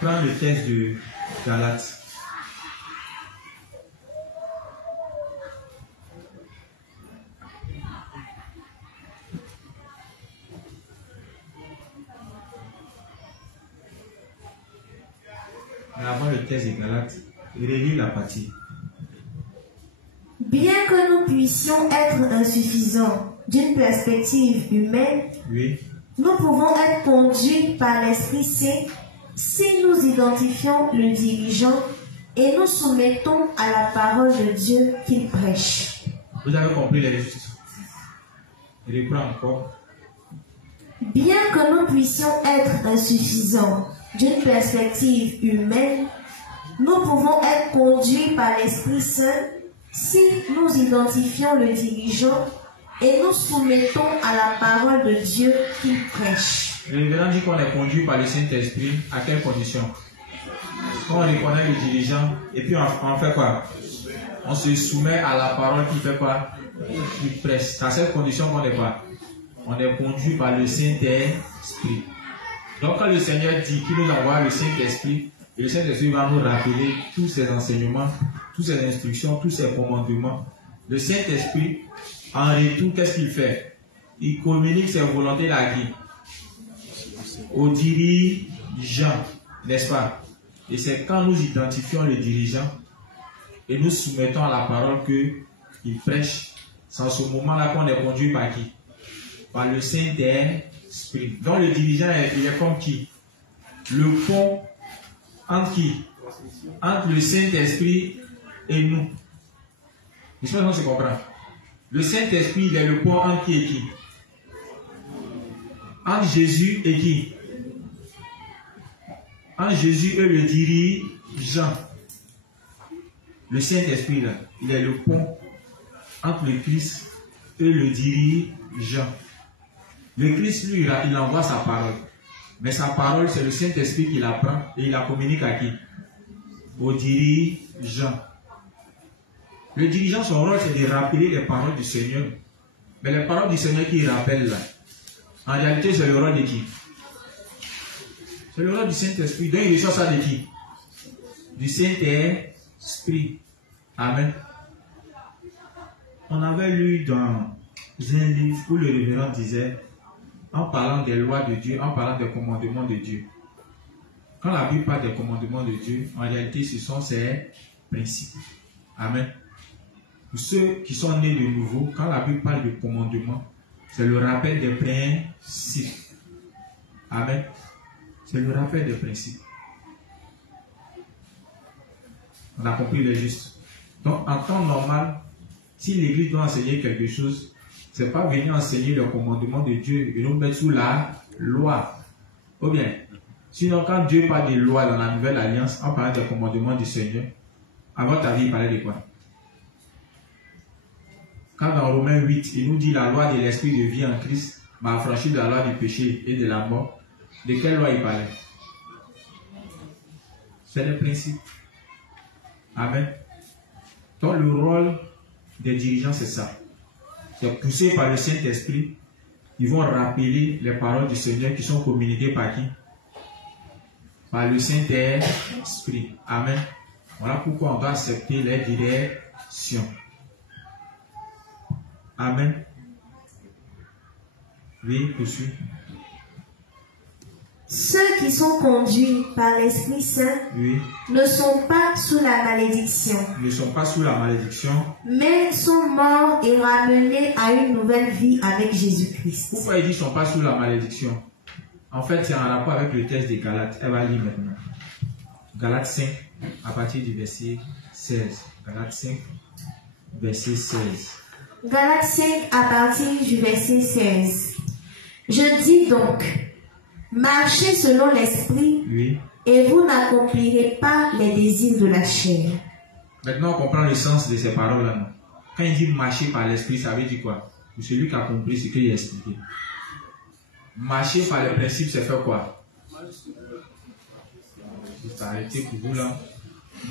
Prends le texte de Galates. Mais avant le texte de Galates, relis la partie. Bien que nous puissions être insuffisants d'une perspective humaine, Oui. nous pouvons être conduits par l'Esprit Saint si nous identifions le dirigeant et nous soumettons à la parole de Dieu qu'il prêche. Vous avez compris les choses? Reprends encore. Bien que nous puissions être insuffisants d'une perspective humaine, nous pouvons être conduits par l'Esprit Saint si nous identifions le dirigeant et nous soumettons à la parole de Dieu qu'il prêche. Le révérend dit qu'on est conduit par le Saint-Esprit. À quelles conditions? Quand on reconnaît le dirigeant, et puis on fait quoi? On se soumet à la parole qui fait quoi? Qui prêche. C'est à cette condition qu'on est quoi? On est conduit par le Saint-Esprit. Donc quand le Seigneur dit qu'il nous envoie le Saint-Esprit, et le Saint-Esprit va nous rappeler tous ses enseignements, toutes ses instructions, tous ses commandements. Le Saint-Esprit, en retour, qu'est-ce qu'il fait? Il communique ses volontés à qui? Aux dirigeants, n'est-ce pas? Et c'est quand nous identifions le dirigeant et nous soumettons à la parole qu'il prêche, c'est en ce moment-là qu'on est conduit par qui? Par le Saint-Esprit. Donc le dirigeant, il est comme qui? Le pont entre qui? Entre le Saint-Esprit et nous. Je sais pas si on se comprend. Le Saint-Esprit, il est le pont entre qui et qui? Entre Jésus et qui? Entre Jésus et le dirigeant. Le Saint-Esprit, là, il est le pont entre le Christ et le dirigeant. Le Christ, lui, il envoie sa parole. Mais sa parole, c'est le Saint-Esprit qui la prend et il la communique à qui? Au dirigeant. Le dirigeant, son rôle, c'est de rappeler les paroles du Seigneur. Mais les paroles du Seigneur qu'il rappelle là, en réalité, c'est le rôle de qui? C'est le rôle du Saint-Esprit. Donc, il reçoit ça de qui? Du Saint-Esprit. Amen. On avait lu dans un livre où le révérend disait, en parlant des lois de Dieu, en parlant des commandements de Dieu. Quand la Bible parle des commandements de Dieu, en réalité, ce sont ses principes. Amen. Pour ceux qui sont nés de nouveau, quand la Bible parle de commandements, c'est le rappel des principes. Amen. C'est le rappel des principes. On a compris les justes. Donc, en temps normal, si l'Église doit enseigner quelque chose, ce n'est pas venir enseigner le commandement de Dieu et nous mettre sous la loi. Ou bien, sinon, quand Dieu parle de loi dans la nouvelle alliance, en parlant des commandements du Seigneur, à votre avis, il parlait de quoi? Quand dans Romains 8, il nous dit la loi de l'esprit de vie en Christ m'a affranchi de la loi du péché et de la mort, de quelle loi il parlait? C'est le principe. Amen. Donc le rôle des dirigeants, c'est ça. C'est poussé par le Saint-Esprit. Ils vont rappeler les paroles du Seigneur qui sont communiquées par qui? Par le Saint-Esprit. Amen. Voilà pourquoi on doit accepter les directions. Amen. Oui, poursuis. Ceux qui sont conduits par l'Esprit Saint ne sont pas sous la malédiction. Ne sont pas sous la malédiction. Mais sont morts et ramenés à une nouvelle vie avec Jésus-Christ. Pourquoi il dit qu'ils ne sont pas sous la malédiction? En fait, c'est en rapport avec le texte des Galates. Elle va lire maintenant. Galates 5, à partir du verset 16. Galates 5, verset 16. Galates 5, à partir du verset 16. Je dis donc, marchez selon l'esprit, et vous n'accomplirez pas les désirs de la chair. Maintenant, on comprend le sens de ces paroles-là. Quand il dit marcher par l'esprit, ça veut dire quoi? Pour celui qui a compris ce qu'il a expliqué. Marcher par le principe, c'est faire quoi? Je vais arrêter pour vous là.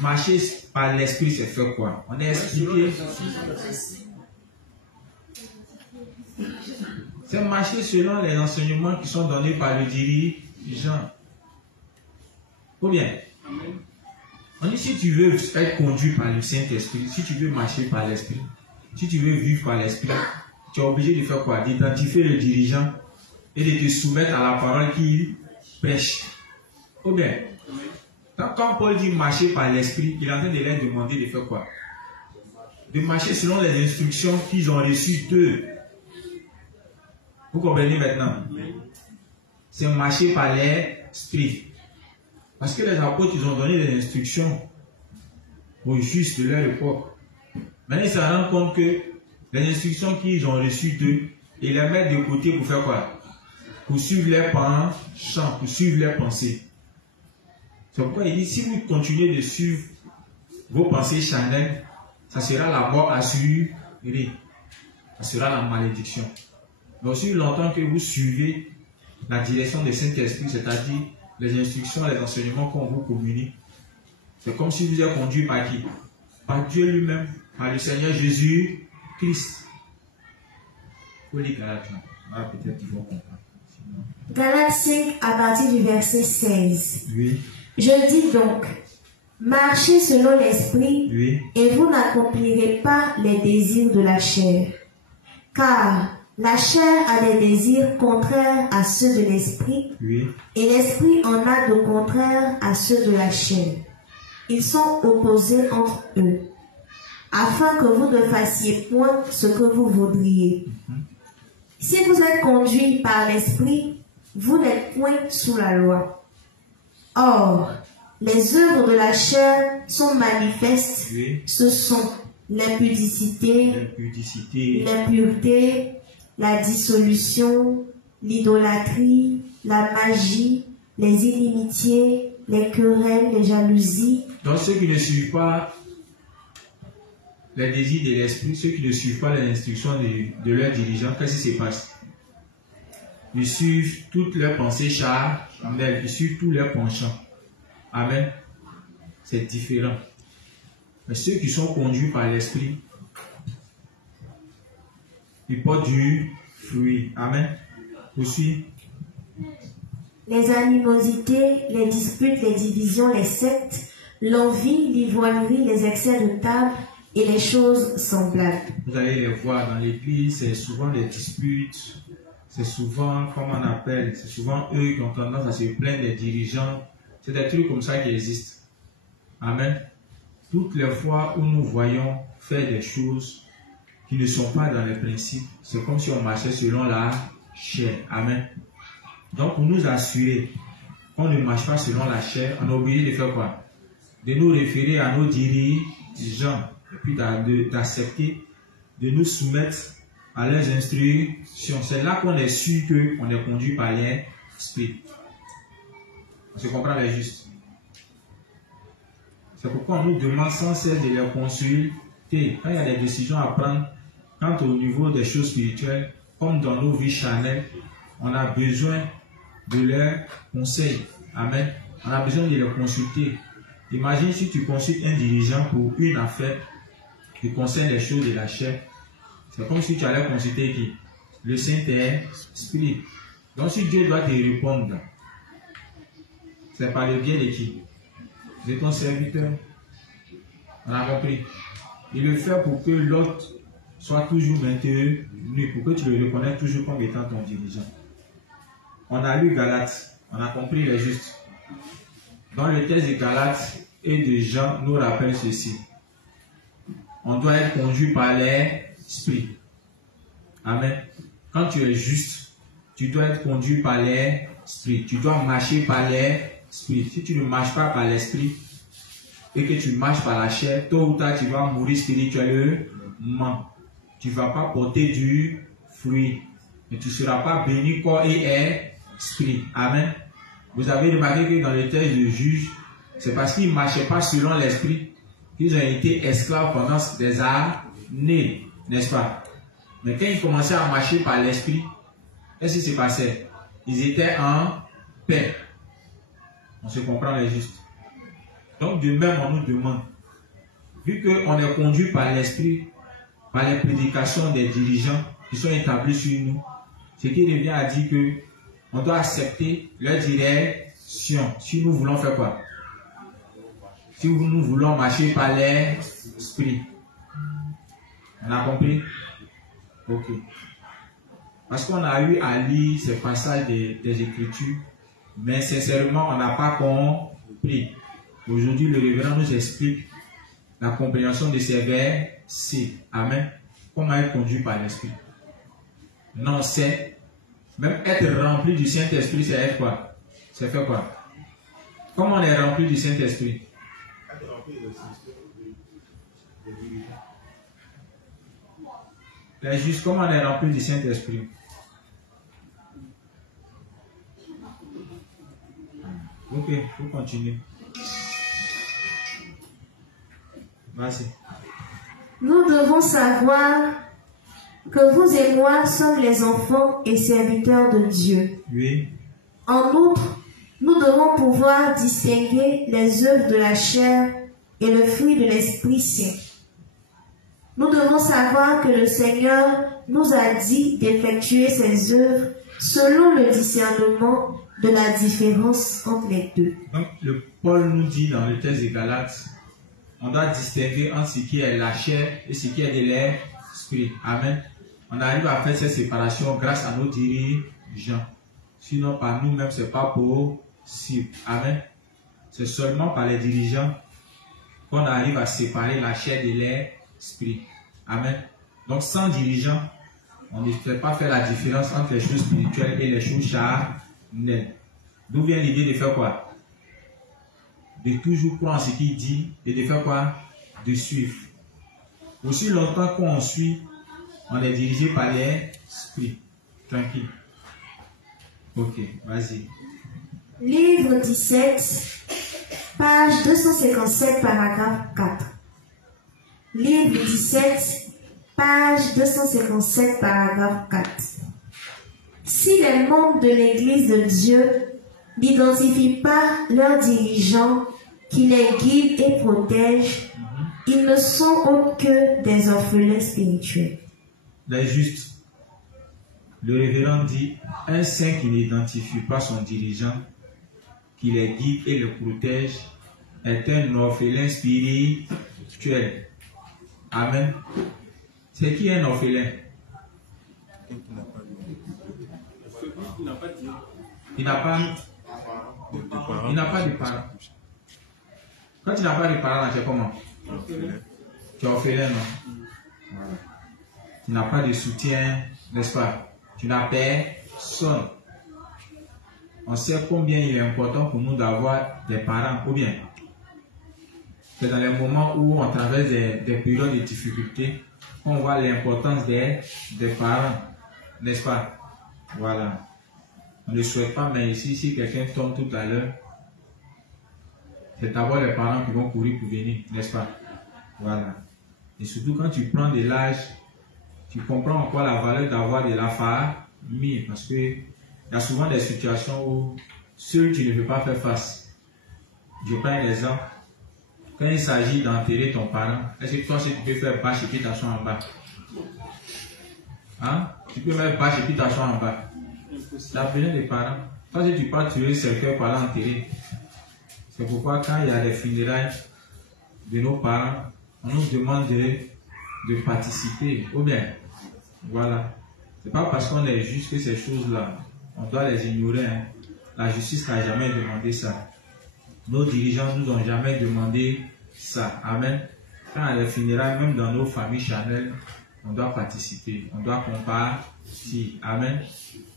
Marcher par l'esprit, c'est faire quoi? On a expliqué. C'est marcher selon les enseignements qui sont donnés par le dirigeant. Ou bien, on dit si tu veux être conduit par le Saint-Esprit, si tu veux marcher par l'Esprit, si tu veux vivre par l'Esprit, tu es obligé de faire quoi? D'identifier le dirigeant et de te soumettre à la parole qu'il prêche. Ou bien, quand Paul dit marcher par l'Esprit, il est en train de leur demander de faire quoi? De marcher selon les instructions qu'ils ont reçues d'eux. Vous comprenez maintenant? C'est marcher par l'esprit. Parce que les apôtres, ils ont donné des instructions aux justes de leur époque. Maintenant, ils se rendent compte que les instructions qu'ils ont reçues d'eux, ils les mettent de côté pour faire quoi? Pour suivre leurs penchants, pour suivre leurs pensées. C'est pourquoi il dit, si vous continuez de suivre vos pensées charnelles, ça sera la mort assurée. Ça sera la malédiction. Mais aussi longtemps que vous suivez la direction du Saint-Esprit, c'est-à-dire les instructions, les enseignements qu'on vous communique, c'est comme si vous êtes conduit par qui? Par Dieu lui-même, par le Seigneur Jésus-Christ. Faut lire Galates. Ah, peut-être qu'ils vont comprendre. Galates 5 à partir du verset 16. Oui. Je dis donc, marchez selon l'esprit, Oui. et vous n'accomplirez pas les désirs de la chair. Car la chair a des désirs contraires à ceux de l'esprit, Oui. et l'esprit en a de contraires à ceux de la chair. Ils sont opposés entre eux, afin que vous ne fassiez point ce que vous voudriez. Si vous êtes conduits par l'esprit, vous n'êtes point sous la loi. Or, les œuvres de la chair sont manifestes. Oui. Ce sont l'impudicité, L'impudicité, l'impureté, la dissolution, l'idolâtrie, la magie, les inimitiés, les querelles, les jalousies. donc ceux qui ne suivent pas les désirs de l'esprit, ceux qui ne suivent pas les instructions de leurs dirigeants, qu'est-ce qui se passe? Ils suivent toutes leurs pensées charnelles, ils suivent tous leurs penchants. Amen. C'est différent. Mais ceux qui sont conduits par l'esprit, ils portent du fruit. Amen. Aussi, Les animosités, les disputes, les divisions, les sectes, l'envie, l'ivrognerie, les excès de table et les choses semblables. vous allez les voir dans l'église, c'est souvent des disputes, c'est souvent, comment on appelle, c'est souvent eux qui ont tendance à se plaindre des dirigeants. C'est des trucs comme ça qui existent. Amen. Toutes les fois où nous voyons faire des choses qui ne sont pas dans les principes, c'est comme si on marchait selon la chair. Amen. Donc, pour nous assurer qu'on ne marche pas selon la chair, on est obligé de faire quoi? De nous référer à nos dirigeants et puis d'accepter de nous soumettre à leurs instructions. C'est là qu'on est sûr qu'on est conduit par l'esprit. On se comprend les justes. C'est pourquoi on nous demande sans cesse de les consulter. Quand il y a des décisions à prendre, quant au niveau des choses spirituelles, comme dans nos vies charnelles, on a besoin de leurs conseils. Amen. On a besoin de les consulter. Imagine si tu consultes un dirigeant pour une affaire qui concerne les choses de la chair. C'est comme si tu allais consulter qui? Le Saint-Esprit. Donc si Dieu doit te répondre, c'est par le biais de qui? De ton serviteur. On a compris. Il le fait pour que l'autre soit toujours maintenu, pour que tu le reconnaisses toujours comme étant ton dirigeant. On a lu Galates, on a compris les justes. Dans le texte de Galates et de Jean nous rappelle ceci. On doit être conduit par l'esprit. Amen. Quand tu es juste, tu dois être conduit par l'esprit. Tu dois marcher par l'esprit. Si tu ne marches pas par l'esprit et que tu marches par la chair, tôt ou tard tu vas mourir spirituellement. Tu ne vas pas porter du fruit. Et tu ne seras pas béni corps et esprit. Amen. Vous avez remarqué que dans le texte de Juge, c'est parce qu'ils ne marchaient pas selon l'esprit qu'ils ont été esclaves pendant des années, n'est-ce pas? Mais quand ils commençaient à marcher par l'esprit, qu'est-ce qui se passait? Ils étaient en paix. On se comprend les justes. Donc de même, on nous demande, vu qu'on est conduit par l'esprit, par les prédications des dirigeants qui sont établis sur nous, ce qui revient à dire que on doit accepter leur direction si nous voulons faire quoi? Si nous voulons marcher par l'esprit. On a compris? Ok. Parce qu'on a eu à lire ces passages des Écritures, mais sincèrement, on n'a pas compris. Aujourd'hui, le révérend nous explique la compréhension de ces versets. Amen. Comment être conduit par l'Esprit. Non, c'est même être rempli du Saint-Esprit, c'est être quoi? C'est faire quoi? Comment on est rempli du Saint-Esprit? Les justes, comment on est rempli du Saint-Esprit? Ok, il faut continuer. Vas-y. Nous devons savoir que vous et moi sommes les enfants et serviteurs de Dieu. Oui. En outre, nous devons pouvoir distinguer les œuvres de la chair et le fruit de l'Esprit Saint. Nous devons savoir que le Seigneur nous a dit d'effectuer ces œuvres selon le discernement de la différence entre les deux. Donc, le Paul nous dit dans le texte des Galates, on doit distinguer entre ce qui est la chair et ce qui est de l'esprit. Amen. On arrive à faire cette séparation grâce à nos dirigeants. Sinon, par nous-mêmes, ce n'est pas possible. Amen. C'est seulement par les dirigeants qu'on arrive à séparer la chair de l'esprit. Amen. Donc, sans dirigeants, on ne peut pas faire la différence entre les choses spirituelles et les choses charnelles. D'où vient l'idée de faire quoi? De toujours croire en ce qu'il dit et de faire quoi? De suivre. Aussi longtemps qu'on suit, on est dirigé par l'esprit. Tranquille. Ok, vas-y. Livre 17, page 257, paragraphe 4. Livre 17, page 257, paragraphe 4. Si les membres de l'Église de Dieu n'identifient pas leurs dirigeants qui les guident et protègent, ils ne sont autres que des orphelins spirituels. Les justes. Le révérend dit, un saint qui n'identifie pas son dirigeant, qui les guide et les protège, est un orphelin spirituel. Amen. C'est qui un orphelin? Il n'a pas de parents. Quand tu n'as pas de parents, tu es comment? Tu es orphelin, non? Voilà. Tu n'as pas de soutien, n'est-ce pas? Tu n'as personne. On sait combien il est important pour nous d'avoir des parents, ou bien c'est dans les moments où on traverse des périodes de difficultés qu'on voit l'importance des parents, n'est-ce pas? Voilà. On ne le souhaite pas, mais ici, si quelqu'un tombe tout à l'heure, c'est d'abord les parents qui vont courir pour venir, n'est-ce pas? Voilà. Et surtout quand tu prends de l'âge, tu comprends encore la valeur d'avoir de la famille, parce que il y a souvent des situations où seul tu ne peux pas faire face. Je prends un exemple. Quand il s'agit d'enterrer ton parent, est-ce que toi, tu peux faire bâche et puis t'asseoir en bas? Hein? Tu peux mettre bâche et puis t'asseoir en bas. Tu as besoin des parents. Toi, si tu peux tuer certains parents enterrés. C'est pourquoi quand il y a des funérailles de nos parents, on nous demande de participer. Ou bien, voilà. C'est pas parce qu'on est juste que ces choses-là, on doit les ignorer. Hein. La justice n'a jamais demandé ça. Nos dirigeants nous ont jamais demandé ça. Amen. Quand à les funérailles, même dans nos familles charnelles, on doit participer. On doit compartir. Amen.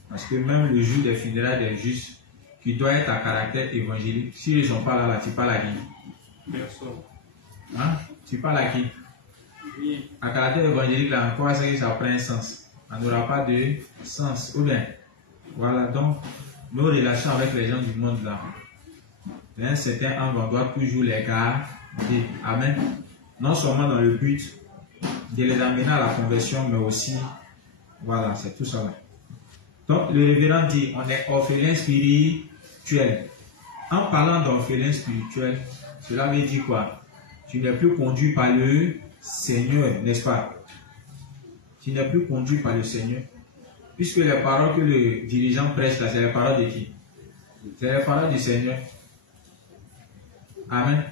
Parce que même le jour des funérailles des justes, qui doit être à caractère évangélique, s'ils ne sont pas là, tu parles à qui? Personne. Hein? Tu parles à qui? Oui. À caractère évangélique, là encore, c'est que ça prend un sens. On n'aura pas de sens. Ou bien, voilà, donc, nos relations avec les gens du monde là, d'un certain angle, on doit toujours les garder. Amen. Non seulement dans le but de les amener à la conversion, mais aussi, voilà, c'est tout ça là. Donc, le révérend dit, on est orphelin spirituel. En parlant d'orphelin spirituel, cela veut dire quoi? Tu n'es plus conduit par le Seigneur, n'est-ce pas? Tu n'es plus conduit par le Seigneur. Puisque les paroles que le dirigeant prêche là, c'est les paroles de qui? C'est les paroles du Seigneur. Amen.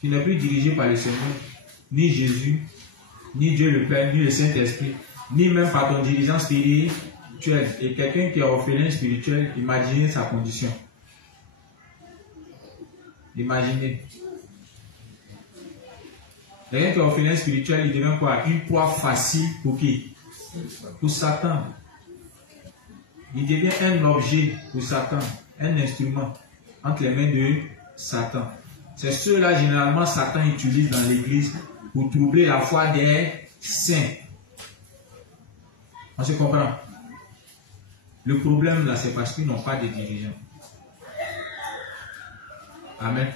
Tu n'es plus dirigé par le Seigneur, ni Jésus, ni Dieu le Père, ni le Saint-Esprit, ni même par ton dirigeant spirituel. Et quelqu'un qui est orphelin spirituel, imaginez sa condition. Imaginez. Quelqu'un qui est orphelin spirituel, il devient quoi? Une proie facile pour qui? Pour Satan. Il devient un objet pour Satan, un instrument entre les mains de Satan. C'est ceux-là, généralement, Satan utilise dans l'église pour troubler la foi des saints. On se comprend? Le problème là, c'est parce qu'ils n'ont pas de dirigeants. Amen.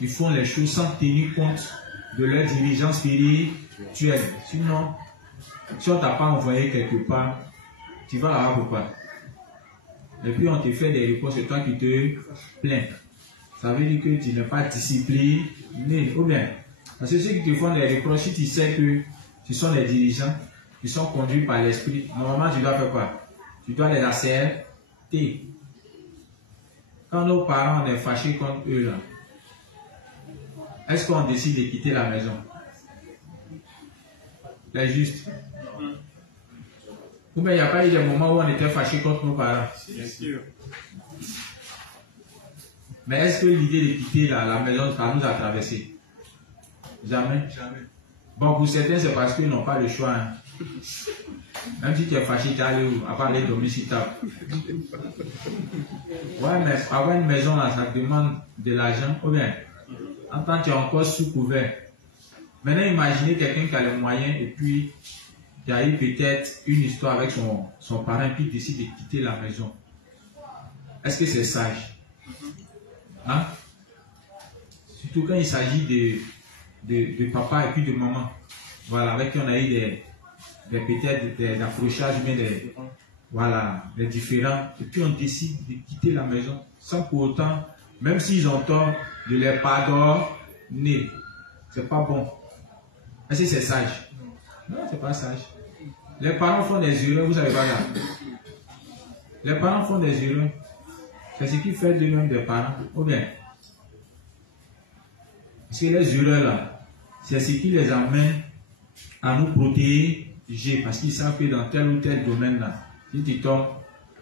Ils font les choses sans tenir compte de leurs dirigeants spirituels. Sinon, si on ne t'a pas envoyé quelque part, tu vas là-bas pourquoi? Et puis on te fait des reproches, c'est toi qui te plains. Ça veut dire que tu n'es pas discipliné. Ou bien, parce que ceux qui te font des reproches, si tu sais que ce sont les dirigeants qui sont conduits par l'esprit, normalement tu dois faire quoi? Tu dois les accepter. Quand nos parents on est fâchés contre eux, là, est-ce qu'on décide de quitter la maison? C'est juste. Ou bien il n'y a pas eu des moments où on était fâchés contre nos parents? Bien sûr. Mais est-ce que l'idée de quitter la maison, ça nous a traversé? Jamais. Jamais. Bon, pour certains, c'est parce qu'ils n'ont pas le choix. Hein. Même si tu es fâché, tu es allé où? À part les domiciles. Ouais, mais avoir une maison, là, ça demande de l'argent. Ou bien, en tant que tu es encore sous couvert. Maintenant, imaginez quelqu'un qui a les moyens et puis il y a eu peut-être une histoire avec son parent et puis il décide de quitter la maison. Est-ce que c'est sage? Hein? Surtout quand il s'agit de papa et puis de maman. Voilà, avec qui on a eu peut-être des accrochages, mais des différends. Et puis on décide de quitter la maison sans pour autant, même s'ils ont tort, de les pardonner. C'est pas bon. Est-ce que c'est sage? Non, c'est pas sage. Les parents font des erreurs, vous savez pas là. Les parents font des erreurs. C'est ce qui fait de même des parents. Ou bien, parce que les erreurs là, c'est ce qui les amène à nous protéger. Parce qu'ils savent que dans tel ou tel domaine là, si tu tombes,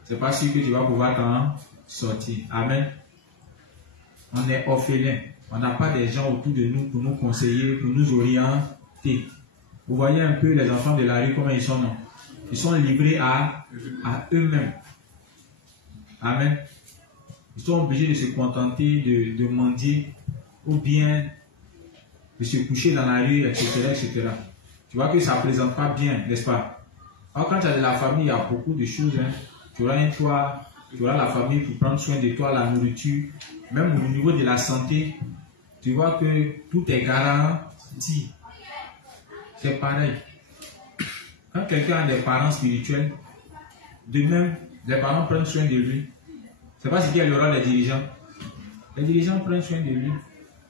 c'est pas sûr que tu vas pouvoir t'en sortir. Amen. On est orphelin. On n'a pas des gens autour de nous pour nous conseiller, pour nous orienter. Vous voyez un peu les enfants de la rue, comment ils sont, non? Ils sont livrés à eux-mêmes. Amen. Ils sont obligés de se contenter de mendier ou bien de se coucher dans la rue, etc., etc. Tu vois que ça ne présente pas bien, n'est-ce pas? Alors quand tu as de la famille, il y a beaucoup de choses. Hein. Tu auras un toit, tu auras la famille pour prendre soin de toi, la nourriture, même au niveau de la santé. Tu vois que tout est garanti. C'est pareil. Quand quelqu'un a des parents spirituels, de même, les parents prennent soin de lui. C'est pas ce qu'il y a le rôle des dirigeants. Les dirigeants prennent soin de lui.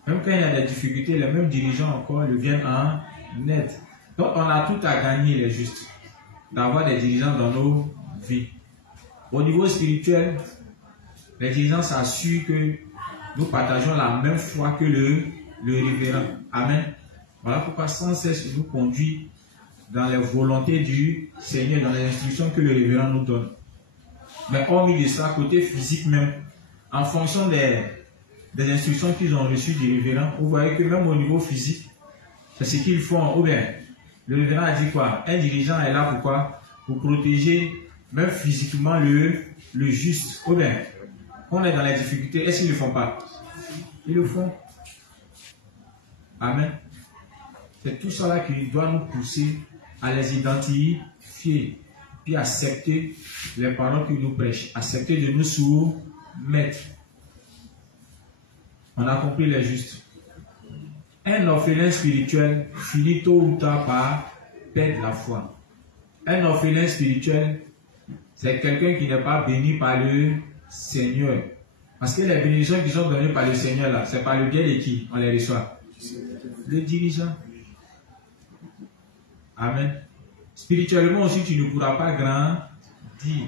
Même quand il y a des difficultés, les mêmes dirigeants encore le viennent en aide. Donc on a tout à gagner, les justes, d'avoir des dirigeants dans nos vies. Au niveau spirituel, les dirigeants s'assurent que nous partageons la même foi que le révérend. Amen. Voilà pourquoi sans cesse il nous conduit dans les volontés du Seigneur, dans les instructions que le révérend nous donne. Mais hormis de ça, côté physique même, en fonction des instructions qu'ils ont reçues du révérend, vous voyez que même au niveau physique, c'est ce qu'ils font. Ou bien, le révérend a dit quoi? Un dirigeant est là pourquoi? Pour protéger même physiquement le juste. Ou bien, on est dans les difficultés, est-ce qu'ils ne le font pas? Ils le font. Amen. C'est tout cela qui doit nous pousser à les identifier, puis accepter les paroles qu'ils nous prêchent, accepter de nous soumettre. On a compris les justes. Un orphelin spirituel finit tôt ou tard par perdre la foi. Un orphelin spirituel, c'est quelqu'un qui n'est pas béni par le Seigneur. Parce que les bénédictions qui sont données par le Seigneur, là, c'est par le biais de qui on les reçoit? Le dirigeant. Amen. Spirituellement aussi, tu ne pourras pas grandir.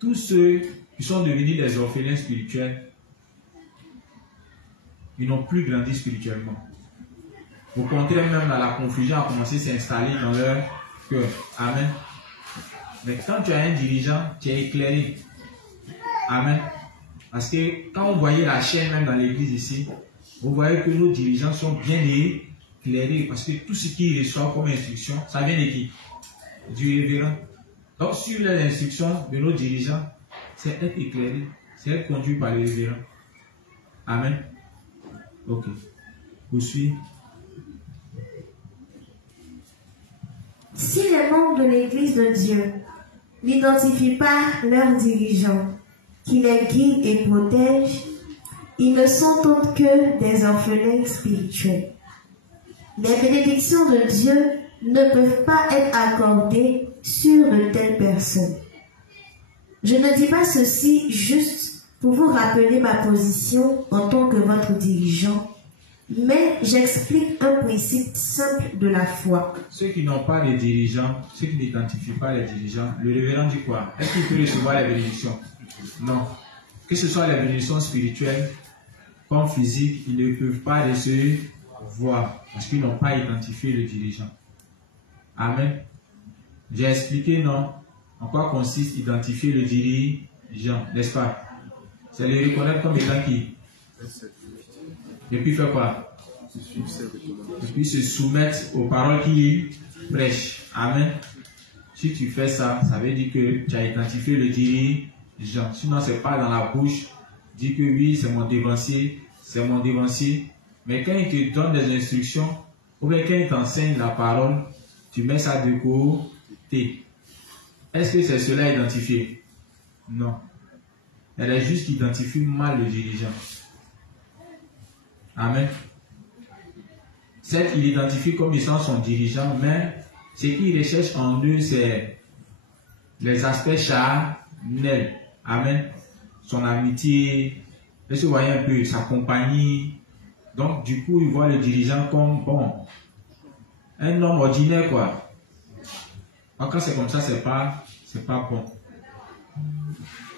Tous ceux qui sont devenus des orphelins spirituels, ils n'ont plus grandi spirituellement. Au contraire, même dans la confusion a commencé à s'installer dans leur cœur. Amen. Mais quand tu as un dirigeant, tu es éclairé. Amen. Parce que quand on voyait la chaîne même dans l'église ici, vous voyez que nos dirigeants sont bien éclairés. Parce que tout ce qu'ils reçoivent comme instruction, ça vient de qui? Du révérend. Donc sur les instructions de nos dirigeants, c'est être éclairé, c'est être conduit par le révérend. Amen. Ok. Poursuis. Si les membres de l'Église de Dieu n'identifient pas leurs dirigeants, qui les guident et protègent, ils ne sont autres que des orphelins spirituels. Les bénédictions de Dieu ne peuvent pas être accordées sur de telles personnes. Je ne dis pas ceci juste pour vous rappeler ma position en tant que votre dirigeant, mais j'explique un principe simple de la foi. Ceux qui n'ont pas de dirigeants, ceux qui n'identifient pas les dirigeants, le révérend dit quoi? Est-ce qu'il peut recevoir les bénédictions? Non. Que ce soit les bénédictions spirituelles comme physiques, ils ne peuvent pas recevoir parce qu'ils n'ont pas identifié le dirigeant. Amen. J'ai expliqué, non? En quoi consiste identifier le dirigeant, n'est-ce pas? C'est le reconnaître comme étant qui? Et puis faire quoi? Et puis se soumettre aux paroles qu'il prêche. Amen. Si tu fais ça, ça veut dire que tu as identifié le dirigeant. Sinon, c'est pas dans la bouche. Dis que oui, c'est mon dévancier, c'est mon dévancier. Mais quand il te donne des instructions, ou bien quand il t'enseigne la parole, tu mets ça de côté. Est-ce que c'est cela identifié? Non. Elle est juste identifie mal le dirigeant. Amen. Certes, il identifie comme étant son dirigeant, mais ce qu'il recherche en eux, c'est les aspects charnels. Amen. Son amitié, est-ce que vous voyez un peu, sa compagnie. Donc, du coup, il voit le dirigeant comme, bon, un homme ordinaire, quoi. Quand c'est comme ça, c'est pas bon.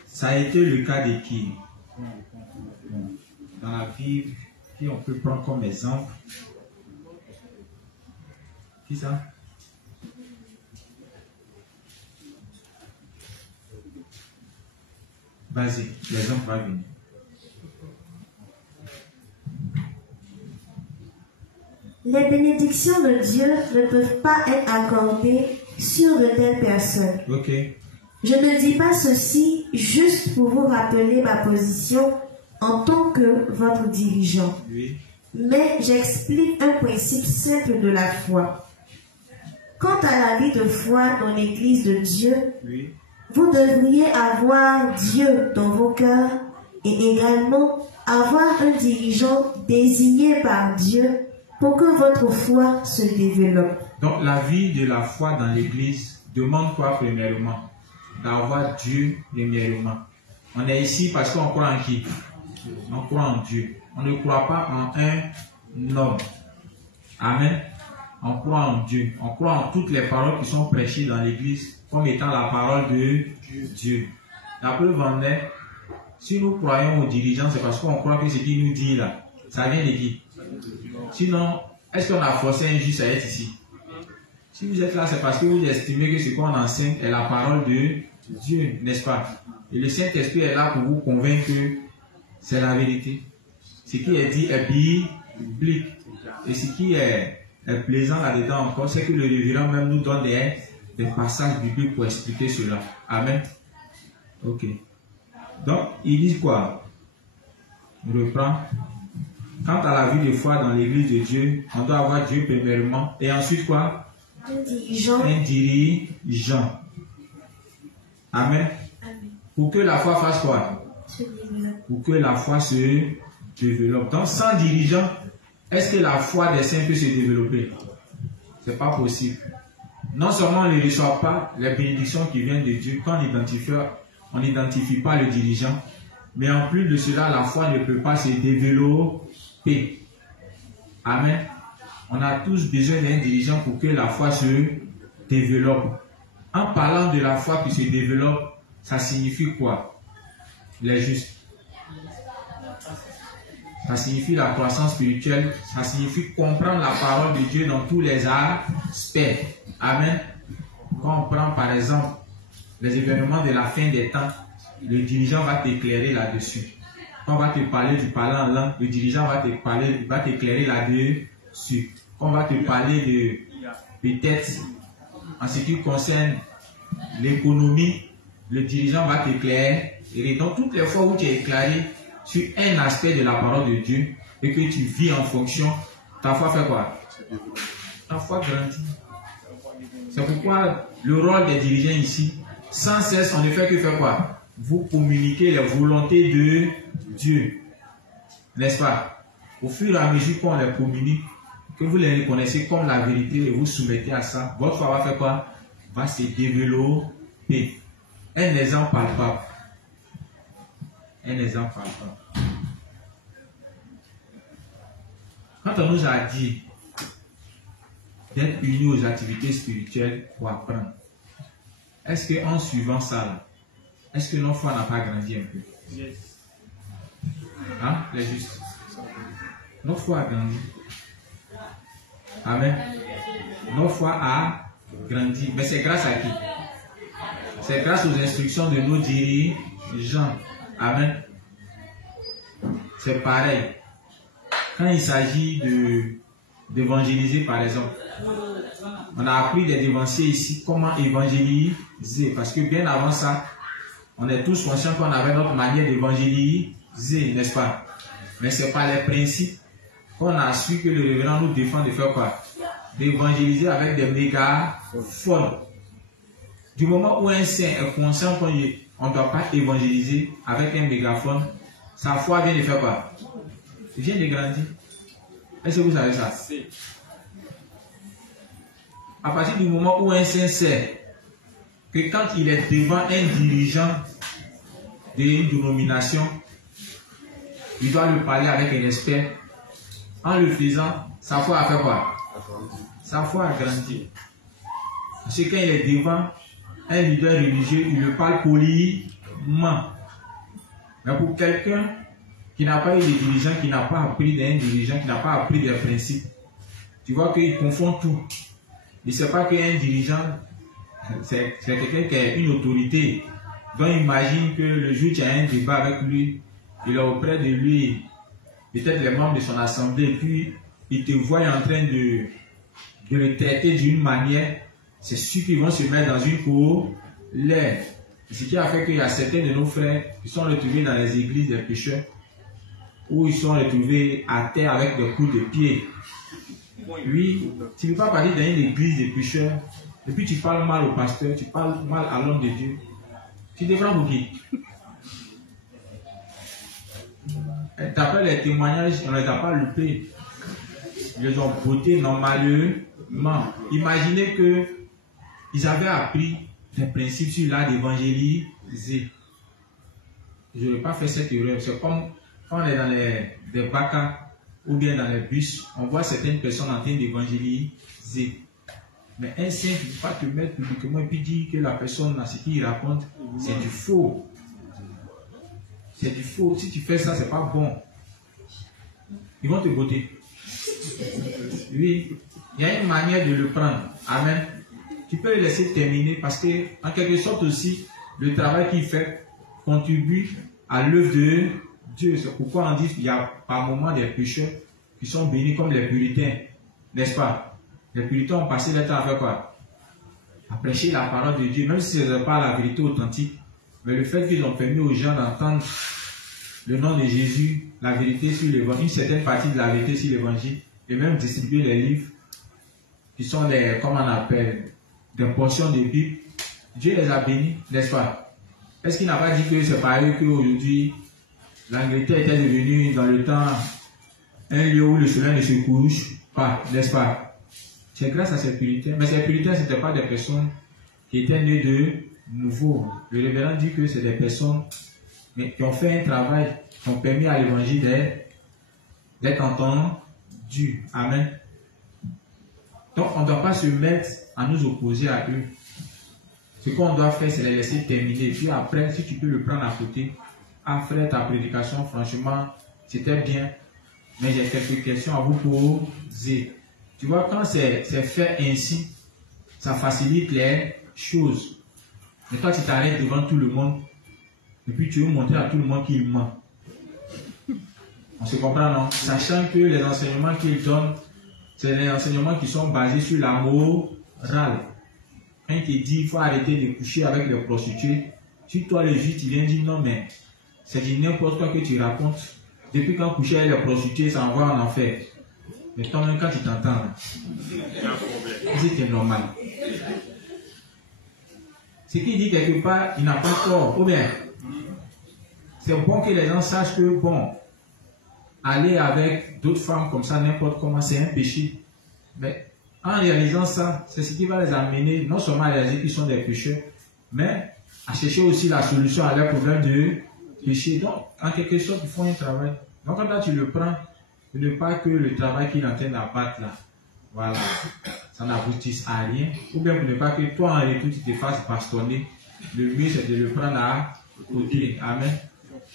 Ça a été le cas de qui? Dans la Bible, qui on peut prendre comme exemple? Qui ça? Vas-y, l'exemple va venir. Les bénédictions de Dieu ne peuvent pas être accordées sur de telles personnes. Ok. Je ne dis pas ceci juste pour vous rappeler ma position en tant que votre dirigeant. Oui. Mais j'explique un principe simple de la foi. Quant à la vie de foi dans l'Église de Dieu, Oui. vous devriez avoir Dieu dans vos cœurs et également avoir un dirigeant désigné par Dieu pour que votre foi se développe. Donc la vie de la foi dans l'Église demande quoi premièrement? D'avoir Dieu premièrement. On est ici parce qu'on croit en qui? On croit en Dieu. On ne croit pas en un homme. Amen. On croit en Dieu. On croit en toutes les paroles qui sont prêchées dans l'Église comme étant la parole de Dieu. La preuve en est, si nous croyons aux dirigeants, c'est parce qu'on croit que ce qu'il nous dit là, ça vient de qui? Sinon, est-ce qu'on a forcé un juste à être ici? Si vous êtes là, c'est parce que vous estimez que ce qu'on enseigne est la parole de Dieu, n'est-ce pas? Et le Saint-Esprit est là pour vous convaincre que c'est la vérité. Ce qui est dit est biblique. Et ce qui est plaisant là-dedans encore, c'est que le révérend même nous donne des passages bibliques pour expliquer cela. Amen. Ok. Donc, il dit quoi? On reprend. Quant à la vie de foi dans l'église de Dieu, on doit avoir Dieu premièrement. Et ensuite quoi? Un dirigeant. Un dirigeant. Amen. Amen. Pour que la foi fasse quoi? Se développe. Pour que la foi se développe. Donc, sans dirigeant, est-ce que la foi des saints peut se développer? C'est pas possible. Non seulement on ne reçoit pas les bénédictions qui viennent de Dieu quand on n'identifie pas le dirigeant, mais en plus de cela, la foi ne peut pas se développer. Amen. On a tous besoin d'un dirigeant pour que la foi se développe. En parlant de la foi qui se développe, ça signifie quoi? Les justes. Ça signifie la croissance spirituelle. Ça signifie comprendre la parole de Dieu dans tous les aspects. Amen. Quand on prend par exemple les événements de la fin des temps, le dirigeant va t'éclairer là-dessus. Quand on va te parler du parler en langue, le dirigeant va t'éclairer là-dessus. Quand on va te parler de peut-être en ce qui concerne l'économie, le dirigeant va t'éclairer. Et donc toutes les fois où tu es éclairé sur un aspect de la parole de Dieu et que tu vis en fonction, ta foi fait quoi? Ta foi grandit. C'est pourquoi le rôle des dirigeants ici, sans cesse, on ne fait que faire quoi? Vous communiquez les volontés de Dieu. N'est-ce pas? Au fur et à mesure qu'on les communique, que vous les reconnaissez comme la vérité et vous soumettez à ça, votre foi va faire quoi? Va se développer. Un exemple palpable. Un exemple palpable. Quand on nous a dit d'être unis aux activités spirituelles pour apprendre, est-ce qu'en suivant ça, est-ce que notre foi n'a pas grandi un peu? Yes. Hein, les justes? Notre foi a grandi. Amen. Notre foi a grandi. Mais c'est grâce à qui? C'est grâce aux instructions de nos dirigeants. Amen. C'est pareil. Quand il s'agit d'évangéliser, par exemple, on a appris des dévanciers ici comment évangéliser. Parce que bien avant ça, on est tous conscients qu'on avait notre manière d'évangéliser, n'est-ce pas? Mais ce n'est pas les principes qu'on a su que le révérend nous défend de faire quoi? D'évangéliser avec des mégaphones. Du moment où un saint est conscient qu'on ne doit pas évangéliser avec un mégaphone, sa foi vient de faire quoi? Il vient de grandir. Est-ce que vous savez ça? À partir du moment où un saint sait que quand il est devant un dirigeant d'une dénomination, il doit lui parler avec un respect. En le faisant, sa foi a fait quoi? Sa foi a grandi. Parce que quand il est devant un leader religieux, il le parle poliment. Mais pour quelqu'un qui n'a pas eu de dirigeant, qui n'a pas appris d'un dirigeant, qui n'a pas appris des principes, tu vois qu'il confond tout. Il ne sait pas qu'un dirigeant, c'est quelqu'un qui a une autorité. Donc imagine que le jour où tu as un débat avec lui, il est auprès de lui, peut-être les membres de son assemblée, et puis il te voit en train de le traiter d'une manière, c'est sûr qu'ils vont se mettre dans une colère. Ce qui a fait qu'il y a certains de nos frères qui sont retrouvés dans les églises des pécheurs, où ils sont retrouvés à terre avec des coups de pied. Oui, tu ne peux pas partir dans une église des pécheurs, et puis tu parles mal au pasteur, tu parles mal à l'homme de Dieu. Tu devras mourir. D'après les témoignages, on ne les a pas loupés. Ils les ont votés normalement. Imaginez qu'ils avaient appris des principes sur l'art d'évangéliser. Je n'ai pas fait cette erreur. C'est comme quand on est dans des bacs ou bien dans les bus, on voit certaines personnes en train d'évangéliser. Mais un saint, tu ne peux pas te mettre publiquement et puis dire que la personne, ce qu'il raconte, c'est du faux. C'est du faux. Si tu fais ça, c'est pas bon. Ils vont te botter. Oui, il y a une manière de le prendre. Amen. Tu peux le laisser terminer parce que, en quelque sorte aussi, le travail qu'il fait contribue à l'œuvre de Dieu. C'est pourquoi on dit qu'il y a par moments des pécheurs qui sont bénis comme les puritains. N'est-ce pas? Les puritains ont passé leur temps à faire quoi? À prêcher la parole de Dieu, même si ce n'est pas la vérité authentique. Mais le fait qu'ils ont permis aux gens d'entendre le nom de Jésus, la vérité sur l'évangile, une certaine partie de la vérité sur l'évangile, et même distribuer les livres qui sont des, comment on appelle, des portions de Bible, Dieu les a bénis, n'est-ce pas? Est-ce qu'il n'a pas dit que c'est pareil qu'aujourd'hui, l'Angleterre était devenue dans le temps un lieu où le soleil ne se couche pas, n'est-ce pas? C'est grâce à ces puritains. Mais ces puritains, ce n'étaient pas des personnes qui étaient nées de nouveau. Le révérend dit que c'est des personnes qui ont fait un travail, qui ont permis à l'évangile d'être entendu. Amen. Donc, on ne doit pas se mettre à nous opposer à eux. Ce qu'on doit faire, c'est les laisser terminer. Puis après, si tu peux le prendre à côté, frère, ta prédication, franchement, c'était bien. Mais j'ai quelques questions à vous poser. Tu vois, quand c'est fait ainsi, ça facilite les choses. Mais toi, tu t'arrêtes devant tout le monde, et puis tu veux montrer à tout le monde qu'il ment. On se comprend, non? Sachant que les enseignements qu'il donne, c'est les enseignements qui sont basés sur la morale. Quand il te dit qu'il faut arrêter de coucher avec les prostituées, si toi, le juge, tu viens dire non, mais c'est du n'importe quoi que tu racontes. Depuis quand coucher avec les prostituées, ça envoie en enfer. Mais toi-même, quand tu t'entends, c'est normal. Ce qui dit quelque part, il n'a pas tort. Ou bien, c'est bon que les gens sachent que, bon, aller avec d'autres femmes comme ça, n'importe comment, c'est un péché. Mais en réalisant ça, c'est ce qui va les amener non seulement à réaliser qu'ils sont des pécheurs, mais à chercher aussi la solution à leur problème de péché. Donc, en quelque sorte, ils font un travail. Donc, quand là, tu le prends, ce n'est pas que le travail qu'il est en train d'abattre là, voilà, ça n'aboutisse à rien. Ou bien pour ne pas que toi, en retour, tu te fasses bastonner. Le mieux, c'est de le prendre à côté. Amen.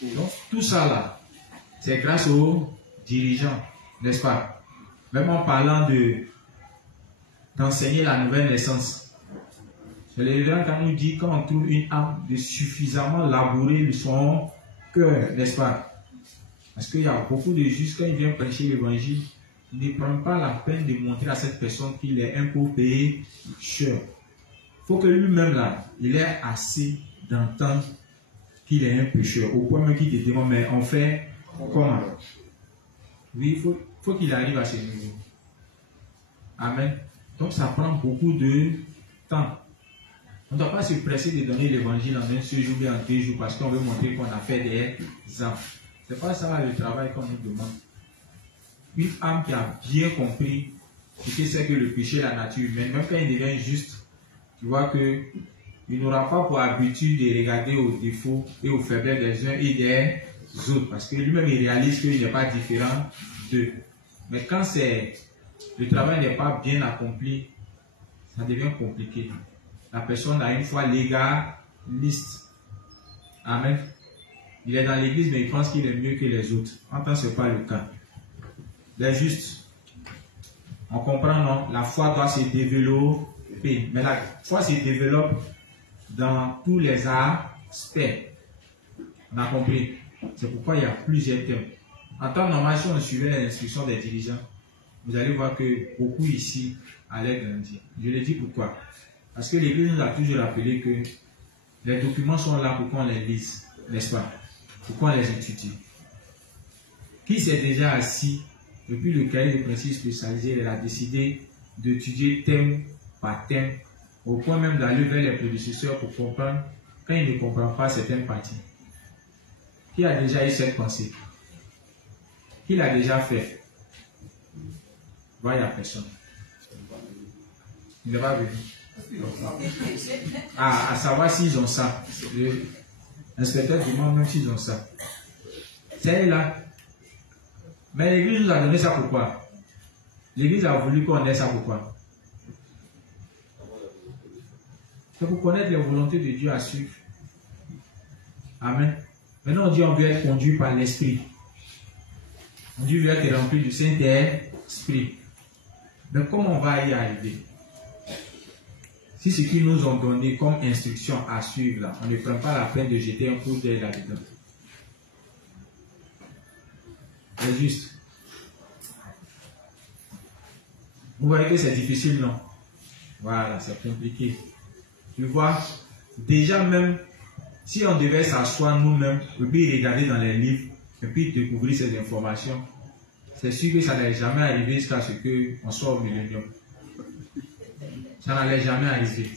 Donc, tout ça là, c'est grâce aux dirigeants, n'est-ce pas? Même en parlant d'enseigner la nouvelle naissance. C'est l'élément quand on dit quand on trouve une âme de suffisamment labourer son cœur, n'est-ce pas? Parce qu'il y a beaucoup de justes, quand ils viennent prêcher l'évangile, ils ne prennent pas la peine de montrer à cette personne qu'il est un pauvre pécheur. Il faut que lui-même là, il ait assez d'entendre qu'il est un pécheur, au point même qu'il te demande, mais on fait comment? Oui, il faut qu'il arrive à ce niveau. Amen. Donc ça prend beaucoup de temps. On ne doit pas se presser de donner l'évangile en un seul jour ou en 2 jours parce qu'on veut montrer qu'on a fait des âmes. Ce n'est pas ça le travail qu'on nous demande. Une âme qui a bien compris ce que c'est que le péché, la nature humaine, même quand il devient juste, tu vois que il n'aura pas pour habitude de regarder aux défauts et aux faiblesses des uns et des autres, parce que lui-même il réalise qu'il n'est pas différent d'eux. Mais quand le travail n'est pas bien accompli, ça devient compliqué. La personne a une foi légaliste. Amen. Il est dans l'église, mais il pense qu'il est mieux que les autres. En tant que ce n'est pas le cas. Les justes, on comprend, non? La foi doit se développer. Mais la foi se développe dans tous les aspects. On a compris. C'est pourquoi il y a plusieurs thèmes. En temps normal, si on suivait les instructions des dirigeants, vous allez voir que beaucoup ici allaient grandir. Je le dis pourquoi. Parce que l'Église nous a toujours rappelé que les documents sont là pour qu'on les lise, n'est-ce pas? Pour qu'on les étudie. Qui s'est déjà assis depuis le cahier de principes spécialisé, elle a décidé d'étudier thème par thème, au point même d'aller vers les prédécesseurs pour comprendre quand il ne comprend pas certaines parties. Qui a déjà eu cette pensée? Qui l'a déjà fait? Voilà, personne. Il n'est pas venu. À savoir s'ils ont ça. L'inspecteur demande même s'ils ont ça. C'est là. Mais l'Église nous a donné ça pourquoi? L'Église a voulu qu'on ait ça pourquoi? C'est pour connaître les volontés de Dieu à suivre. Amen. Maintenant on dit on veut être conduit par l'Esprit. On dit on veut être rempli du Saint-Esprit. Mais comment on va y arriver? Si ce qu'ils nous ont donné comme instruction à suivre, là, on ne prend pas la peine de jeter un coup d'œil là-dedans. C'est juste. Vous voyez que c'est difficile, non? Voilà, c'est compliqué. Tu vois, déjà même, si on devait s'asseoir nous-mêmes, et puis regarder dans les livres, et puis découvrir ces informations, c'est sûr que ça n'allait jamais arriver jusqu'à ce qu'on soit au millénium. Ça n'allait jamais arriver.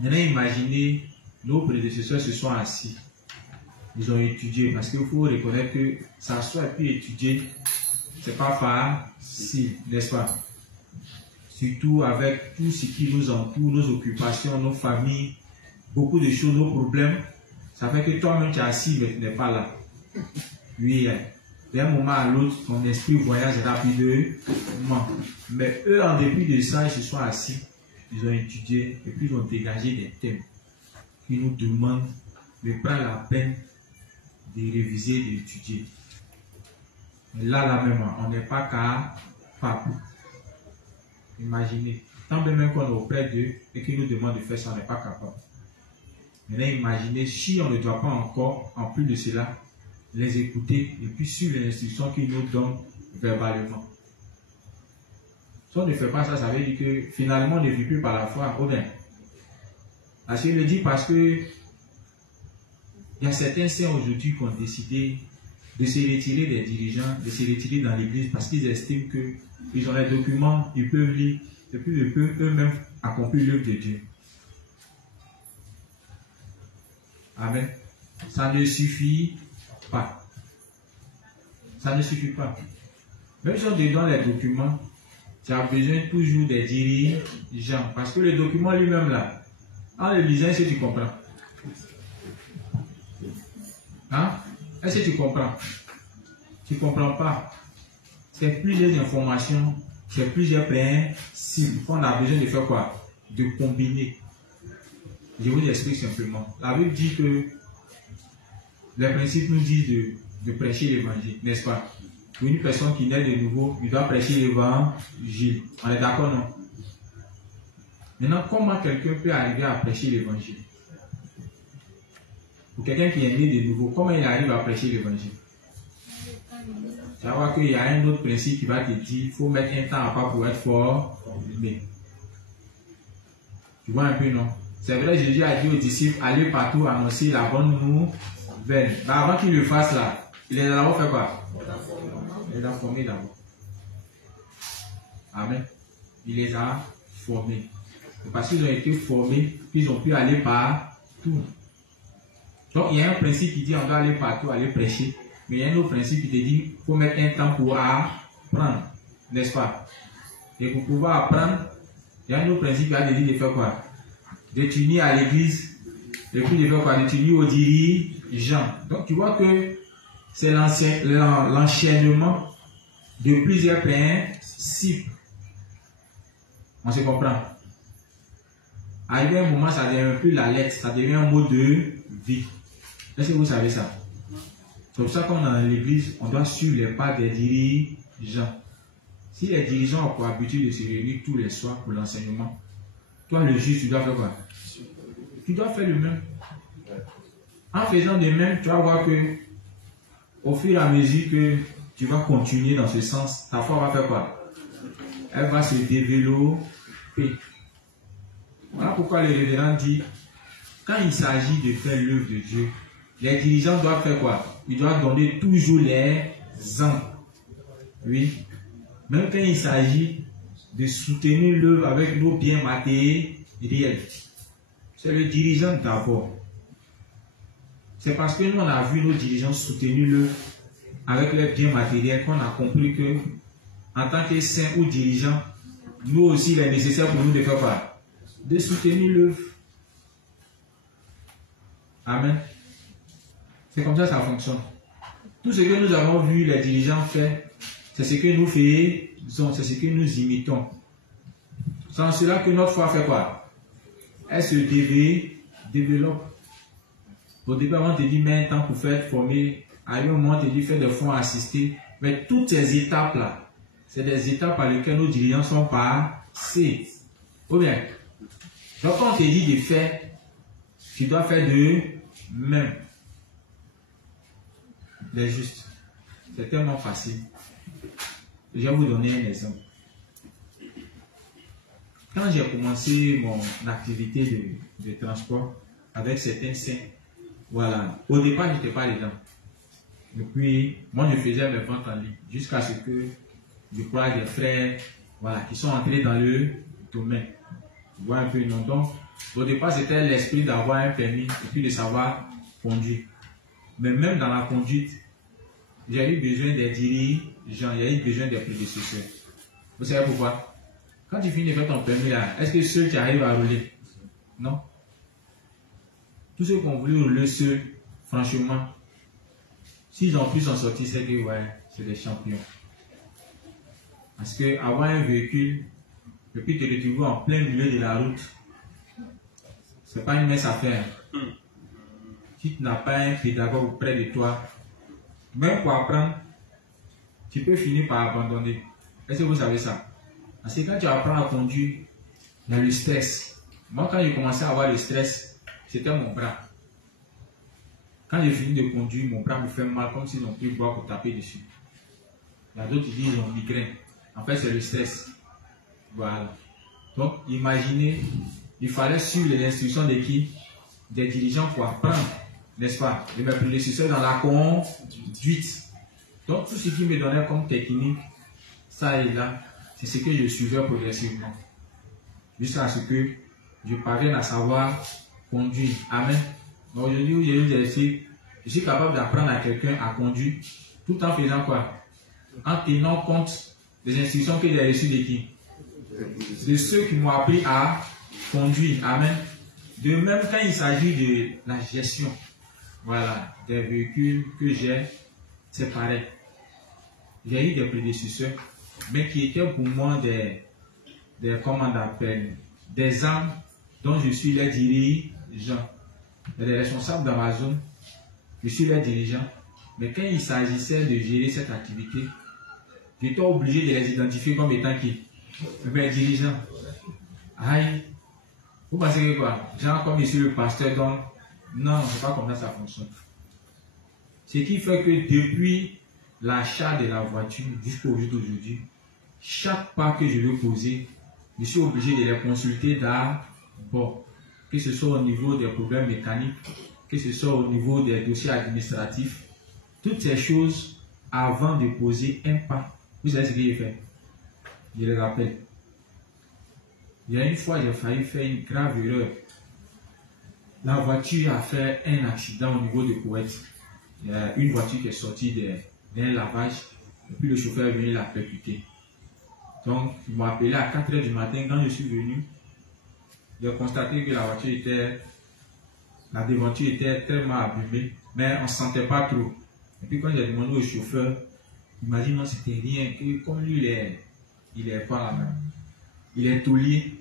Maintenant, imaginez, nos prédécesseurs se sont assis. Ils ont étudié, parce qu'il faut reconnaître que s'asseoir et puis étudier, c'est pas facile, n'est-ce pas? Surtout avec tout ce qui nous entoure, nos occupations, nos familles, beaucoup de choses, nos problèmes. Ça fait que toi-même tu es assis, mais tu n'es pas là. Oui, d'un moment à l'autre, ton esprit voyage rapidement. Mais eux, en dépit de ça, ils se sont assis, ils ont étudié et puis ils ont dégagé des thèmes qui nous demandent de prendre la peine de réviser, d'étudier. Mais là même, on n'est pas capable. Imaginez, tant bien même qu'on est auprès d'eux et qu'ils nous demandent de faire ça, on n'est pas capable. Maintenant, imaginez si on ne doit pas encore, en plus de cela, les écouter et puis suivre les instructions qu'ils nous donnent verbalement. Si on ne fait pas ça, ça veut dire que finalement on ne vit plus par la foi. Oh bien. Parce qu'il le dit parce que il y a certains saints aujourd'hui qui ont décidé de se retirer des dirigeants, de se retirer dans l'église parce qu'ils estiment qu'ils ont les documents, ils peuvent lire et puis ils peuvent eux-mêmes accomplir l'œuvre de Dieu. Amen. Ça ne suffit pas. Ça ne suffit pas. Même si on te donne les documents, tu as besoin toujours des dirigeants. Parce que le document lui-même là, en le lisant, est-ce que tu comprends? Hein? Est-ce que tu comprends? Tu ne comprends pas. C'est plusieurs informations, c'est plusieurs principes qu'on a besoin de faire quoi? De combiner. Je vous explique simplement. La Bible dit que les principes nous disent de prêcher l'évangile, n'est-ce pas? Pour une personne qui naît de nouveau, il doit prêcher l'évangile. On est d'accord, non? Maintenant, comment quelqu'un peut arriver à prêcher l'évangile? Pour quelqu'un qui est né de nouveau, comment il arrive à prêcher l'évangile? Tu vas voir qu'il y a un autre principe qui va te dire qu'il faut mettre un temps à part pour être formé. Tu vois un peu, non? C'est vrai, Jésus a dit aux disciples, allez partout annoncer la bonne nouvelle. Mais avant qu'il le fasse là, il les a d'abord fait quoi? Il les a formés d'abord. Amen. Il les a formés. C'est parce qu'ils ont été formés qu'ils ont pu aller partout. Donc il y a un principe qui dit on doit aller partout, aller prêcher. Mais il y a un autre principe qui te dit qu'il faut mettre un temps pour apprendre. N'est-ce pas? Et pour pouvoir apprendre, il y a un autre principe qui a dit de faire quoi? De t'unir à l'église. Et puis de faire quoi? De t'unir aux dirigeants. Donc tu vois que c'est l'enchaînement de plusieurs principes. On se comprend? Arrivé à un moment, ça devient plus la lettre, ça devient un mot de vie. Est-ce que vous savez ça? C'est pour ça qu'on est dans l'église, on doit suivre les pas des dirigeants. Si les dirigeants ont pour habitude de se réunir tous les soirs pour l'enseignement, toi le juge, tu dois faire quoi? Tu dois faire le même. En faisant de même, tu vas voir que au fur et à mesure que tu vas continuer dans ce sens, ta foi va faire quoi? Elle va se développer. Voilà pourquoi le révérend dit, quand il s'agit de faire l'œuvre de Dieu, les dirigeants doivent faire quoi? Ils doivent donner toujours les ans. Oui. Même quand il s'agit de soutenir l'œuvre avec nos biens matériels, c'est le dirigeant d'abord. C'est parce que nous on a vu nos dirigeants soutenir l'œuvre avec leurs biens matériels qu'on a compris que, en tant que saints ou dirigeants, nous aussi il est nécessaire pour nous de faire quoi? De soutenir l'œuvre. Amen. C'est comme ça que ça fonctionne. Tout ce que nous avons vu les dirigeants faire, c'est ce que nous faisons, c'est ce que nous imitons. C'est en cela que notre foi fait quoi? Elle se développe. Au départ, on te dit, mais un temps pour faire former. À un moment, on te dit, faire des fonds assistés. Mais toutes ces étapes-là, c'est des étapes par lesquelles nos dirigeants sont passés. Ou bien, donc quand on te dit de faire, tu dois faire de même. Les justes. C'est tellement facile. Je vais vous donner un exemple. Quand j'ai commencé mon activité de transport avec certains saints, voilà, au départ, je n'étais pas dedans. Et puis, moi, je faisais mes ventes en ligne jusqu'à ce que je crois des frères, voilà, qui sont entrés dans le domaine. Vous voyez un peu, non? Donc, au départ, c'était l'esprit d'avoir un permis et puis de savoir conduire. Mais même dans la conduite, j'ai eu besoin des dirigeants, il y a eu besoin des prédécesseurs. Vous savez pourquoi? Quand tu finis de faire ton permis là, est-ce que seul tu arrives à rouler? Non. Tous ceux qui ont voulu rouler seul, franchement, s'ils ont pu s'en sortir, c'est que ouais, c'est des champions. Parce que avoir un véhicule, et puis te retrouver en plein milieu de la route, c'est pas une mince affaire. Si tu n'as pas un pédagogue près de toi, même pour apprendre, tu peux finir par abandonner. Est-ce que vous savez ça? Parce que quand tu apprends à conduire, il y a le stress. Moi, quand j'ai commencé à avoir le stress, c'était mon bras. Quand j'ai fini de conduire, mon bras me fait mal, comme s'ils ont pris le bois pour taper dessus. Il y a d'autres qui disent qu'ils ont migraine. En fait, c'est le stress. Voilà. Donc, imaginez, il fallait suivre les instructions de qui? Des dirigeants pour apprendre, n'est-ce pas? De mes prédécesseurs dans la conduite. Donc, tout ce qui me donnait comme technique, ça et là, c'est ce que je suivais progressivement. Jusqu'à ce que je parvienne à savoir conduire. Amen. Donc, aujourd'hui, je suis capable d'apprendre à quelqu'un à conduire tout en faisant quoi? En tenant compte des instructions que j'ai reçues de qui? de ceux qui m'ont appris à conduire. Amen. De même, quand il s'agit de la gestion, voilà, des véhicules que j'ai, c'est pareil. J'ai eu des prédécesseurs, mais qui étaient pour moi comment on appelle, des âmes dont je suis les dirigeants. Les responsables d'Amazon, je suis les dirigeants. Mais quand il s'agissait de gérer cette activité, j'étais obligé de les identifier comme étant qui? Mes dirigeants. Aïe. Vous pensez que quoi? Genre comme ici le pasteur, donc, non, c'est pas comme ça fonctionne. Ce qui fait que depuis l'achat de la voiture jusqu'au jour d'aujourd'hui, chaque pas que je veux poser, je suis obligé de les consulter d'abord. Que ce soit au niveau des problèmes mécaniques, que ce soit au niveau des dossiers administratifs, toutes ces choses avant de poser un pas. Vous savez ce que j'ai fait? Je les rappelle. Il y a une fois, j'ai failli faire une grave erreur. La voiture a fait un accident au niveau de Koweït. Il y a une voiture qui est sortie d'un lavage, et puis le chauffeur est venu la percuter. Donc, il m'a appelé à 4 h du matin. Quand je suis venu, j'ai constaté que la devanture était tellement abîmée, mais on ne sentait pas trop. Et puis quand j'ai demandé au chauffeur, il m'a dit non, c'était rien, que comme lui, il est pas là-bas. Il est taulier,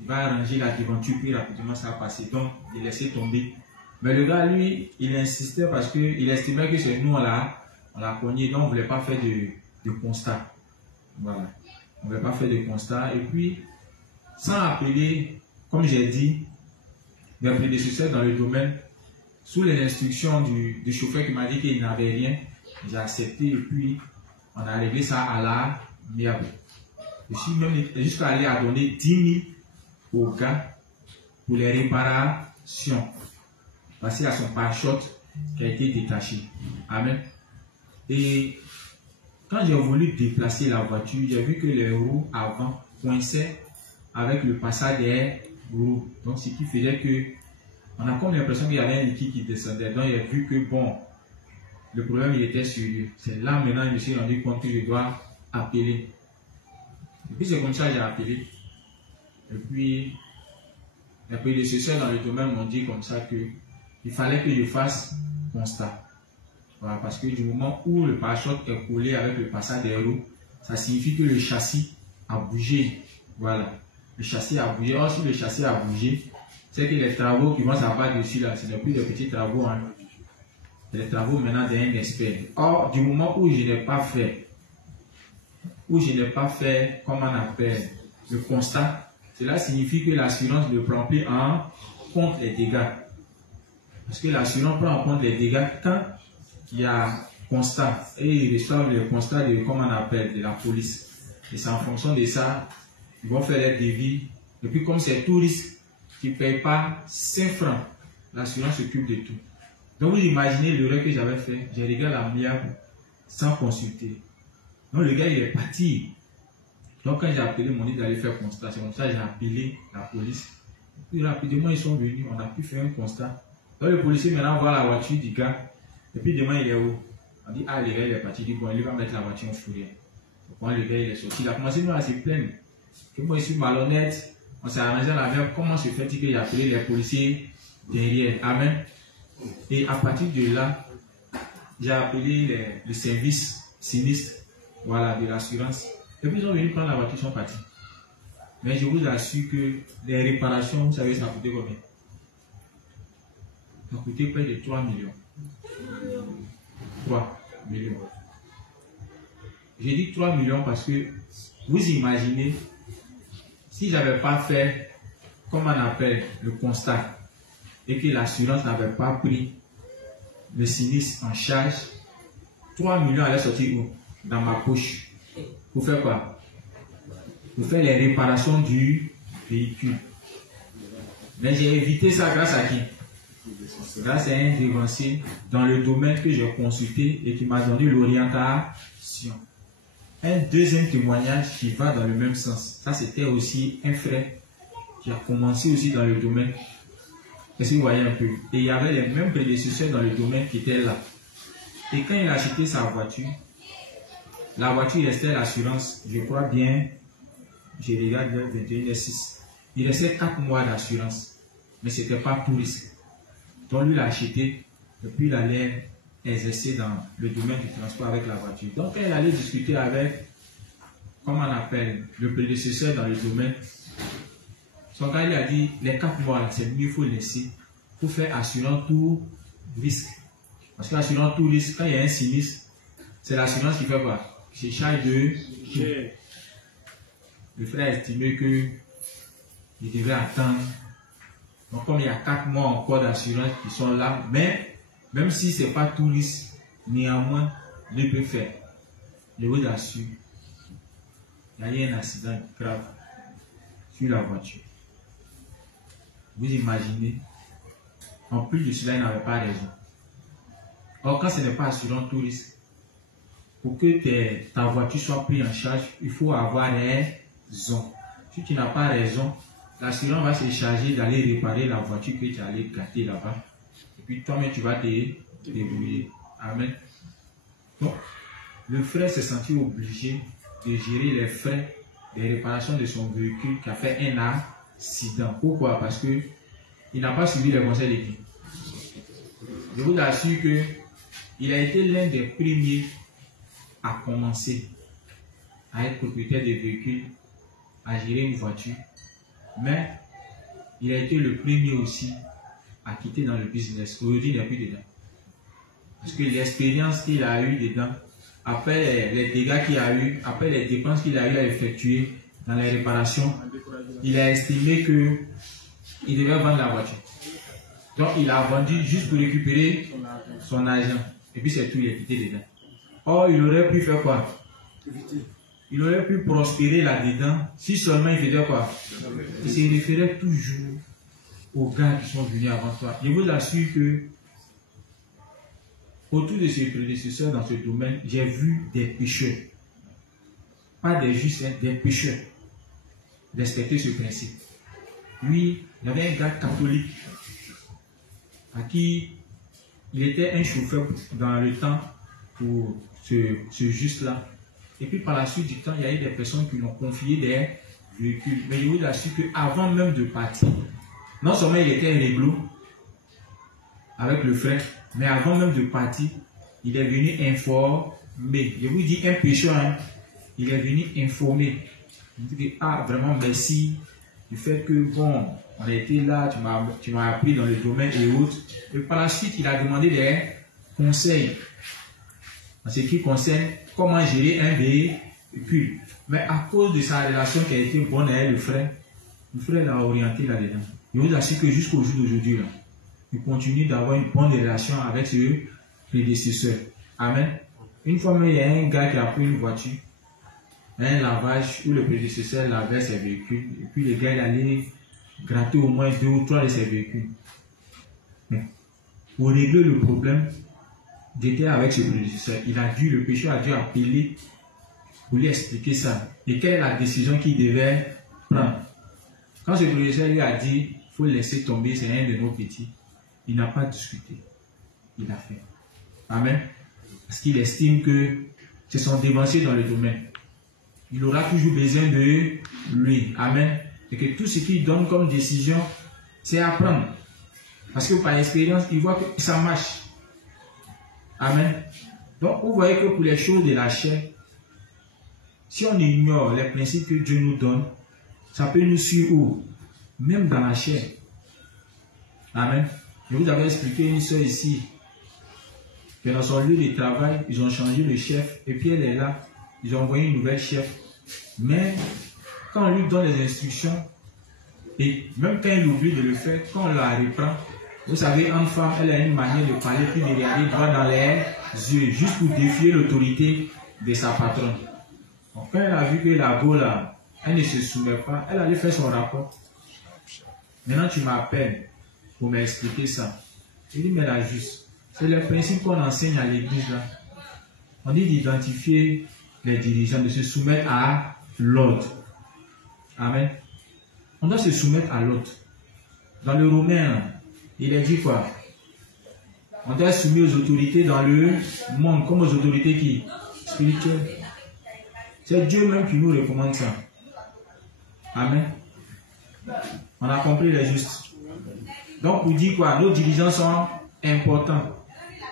il va arranger la devanture, puis rapidement ça a passé. Donc, il laissé tomber. Mais le gars, lui, il insistait parce qu'il estimait que c'est nous, on l'a cogné, donc on ne voulait pas faire de constat. Voilà. On ne voulait pas faire de constat. Et puis, sans appeler, comme j'ai dit, mes prédécesseurs dans le domaine, sous les instructions du chauffeur qui m'a dit qu'il n'avait rien, j'ai accepté et puis on a réglé ça à la miable. Je suis même jusqu'à aller à donner 10 000 au gars pour les réparations. Parce qu'il y a son pare-choc qui a été détaché. Amen. Et quand j'ai voulu déplacer la voiture, j'ai vu que les roues avant coinçaient avec le passage des roues. Donc ce qui faisait que on a comme l'impression qu'il y avait un liquide qui descendait. Donc j'ai vu que bon, le problème il était sérieux. C'est là maintenant je me suis rendu compte que je dois appeler. Et puis c'est comme ça que j'ai appelé. Et puis les prédécesseurs dans le domaine m'ont dit comme ça que il fallait que je fasse constat. Voilà, parce que du moment où le pare-choc est collé avec le passage des roues, ça signifie que le châssis a bougé. Voilà. Le châssis a bougé. Or, si le châssis a bougé, c'est que les travaux qui vont s'abattre dessus là, ce n'est plus des petits travaux. Hein. C'est les travaux maintenant d'un expert. Or, du moment où je n'ai pas fait, comme on appelle, le constat, cela signifie que l'assurance ne prend plus en compte les dégâts. Parce que l'assurance prend en compte les dégâts quand il y a constat. Et ils reçoivent le constat de, comme on appelle, de la police. Et c'est en fonction de ça, ils vont faire les devis. Et puis comme c'est tout risque qui ne paye pas 5 francs, l'assurance s'occupe de tout. Donc vous imaginez l'erreur que j'avais fait. J'ai réglé la miable sans consulter. Donc le gars il est parti. Donc quand j'ai appelé, mon dit d'aller faire constat. C'est comme ça que j'ai appelé la police. Puis rapidement ils sont venus, on a pu faire un constat. Donc le policier maintenant voit la voiture du gars. Et puis demain il est où? On dit ah le gars il est parti. Il dit bon il va mettre la voiture en fourrière. Donc le gars il est sorti. Il a commencé à se plaindre. Que moi je suis malhonnête. On s'est arrangé dans la mer. Comment se fait-il qu'il a appelé les policiers derrière? Amen. Et à partir de là, j'ai appelé le service sinistre, voilà, de l'assurance. Et puis ils sont venus prendre la voiture, ils sont partis. Mais je vous assure que les réparations, vous savez, ça a coûté combien? Ça a coûté près de 3 millions. 3 millions. J'ai dit 3 millions parce que vous imaginez, si je n'avais pas fait, comme on appelle, le constat, et que l'assurance n'avait pas pris le sinistre en charge, 3 millions allaient sortir où? Dans ma poche. Pour faire quoi? Pour faire les réparations du véhicule. Mais j'ai évité ça grâce à qui? Grâce à un dévancier dans le domaine que j'ai consulté et qui m'a donné l'orientation. Un deuxième témoignage qui va dans le même sens. Ça, c'était aussi un frère qui a commencé aussi dans le domaine. Est-ce que vous voyez un peu? Et il y avait les mêmes prédécesseurs dans le domaine qui étaient là. Et quand il a acheté sa voiture, la voiture restait à l'assurance, je crois bien, je regarde le 21h06. Il restait 4 mois d'assurance, mais ce n'était pas tout risque. Donc lui l'a acheté, et puis il allait exercer dans le domaine du transport avec la voiture. Donc quand il allait discuter avec, comment on appelle, le prédécesseur dans le domaine, son gars il a dit, les 4 mois, c'est mieux, il faut laisser, pour faire assurance tout risque. Parce qu'assurance tout risque, quand il y a un sinistre, c'est l'assurance qui fait quoi? C'est charge de... Le frère a estimé qu'il devait attendre. Donc comme il y a 4 mois encore d'assurance qui sont là, mais même si ce n'est pas tout risque, néanmoins, il peut faire. Le haut d'assure. Il y a eu un accident grave sur la voiture. Vous imaginez, en plus de cela, il n'avait pas raison. Or, quand ce n'est pas assurant tout risque, pour que ta voiture soit prise en charge, il faut avoir raison. Si tu n'as pas raison, l'assurant va se charger d'aller réparer la voiture que tu allais gâter là-bas. Et puis toi-même, tu vas te débrouiller. Amen. Donc, le frère s'est senti obligé de gérer les frais de réparation de son véhicule qui a fait un accident. Pourquoi? Parce que il n'a pas suivi les conseils de qui? Je vous assure qu'il a été l'un des premiers à commencer à être propriétaire de véhicules, à gérer une voiture. Mais il a été le premier aussi à quitter dans le business. Aujourd'hui, il n'est plus dedans. Parce que l'expérience qu'il a eue dedans, après les dégâts qu'il a eu, après les dépenses qu'il a eu à effectuer dans les réparations, il a estimé qu'il devait vendre la voiture. Donc il a vendu juste pour récupérer son argent. Et puis c'est tout, il est quitté dedans. Or, il aurait pu faire quoi? Il aurait pu prospérer là-dedans si seulement il faisait quoi? Il se référait toujours aux gars qui sont venus avant toi. Je vous assure que autour de ses prédécesseurs dans ce domaine, j'ai vu des pécheurs. Pas des justes, des pécheurs. Respecter ce principe. Lui, il y avait un gars catholique à qui il était un chauffeur dans le temps pour ce juste-là. Et puis par la suite du temps, il y a eu des personnes qui lui ont confié des véhicules. Mais je vous assure qu'avant même de partir, non seulement il était réglo avec le frère, mais avant même de partir, il est venu informer. Je vous dis un pécheur, hein, il est venu informer. Il dit, ah vraiment merci du fait que bon, on a été là, tu m'as appris dans le domaine et autres. Et par la suite, il a demandé des conseils en ce qui concerne comment gérer un véhicule. Mais à cause de sa relation qui a été bonne avec le frère l'a orienté là-dedans. Je vous assure que jusqu'au jour d'aujourd'hui, il continue d'avoir une bonne relation avec ce prédécesseur. Amen. Une fois même, il y a un gars qui a pris une voiture, un lavage où le prédécesseur lavait ses véhicules, et puis le gars il allait gratter au moins 2 ou 3 de ses véhicules. Mais pour régler le problème, j'étais avec ce prédécesseur. Le pécheur a dû appeler pour lui expliquer ça. Et quelle est la décision qu'il devait prendre? Quand ce prédécesseur lui a dit, il faut laisser tomber, c'est un de nos petits, il n'a pas discuté. Il a fait. Amen. Parce qu'il estime que c'est son dévancier dans le domaine. Il aura toujours besoin de lui. Amen. Et que tout ce qu'il donne comme décision, c'est à prendre. Parce que par expérience, il voit que ça marche. Amen. Donc, vous voyez que pour les choses de la chair, si on ignore les principes que Dieu nous donne, ça peut nous suivre où? Même dans la chair. Amen. Je vous avais expliqué une soeur ici, que dans son lieu de travail, ils ont changé le chef, et puis elle est là, ils ont envoyé une nouvelle chef. Mais, quand on lui donne les instructions, et même quand il oublie de le faire, quand on la reprend, vous savez, une femme, elle a une manière de parler, puis de regarder droit dans les yeux, juste pour défier l'autorité de sa patronne. Donc, quand elle a vu que la go là, elle ne se soumet pas, elle allait faire son rapport. Maintenant, tu m'appelles pour m'expliquer ça. Je dis, mais là, juste, c'est le principe qu'on enseigne à l'église là. On dit d'identifier les dirigeants, de se soumettre à l'autre. Amen. On doit se soumettre à l'autre. Dans le Romain, il est dit quoi? On doit se soumettre aux autorités dans le monde, comme aux autorités qui? Spirituelles. C'est Dieu même qui nous recommande ça. Amen. On a compris les justes. Donc, pour dire quoi? Nos dirigeants sont importants.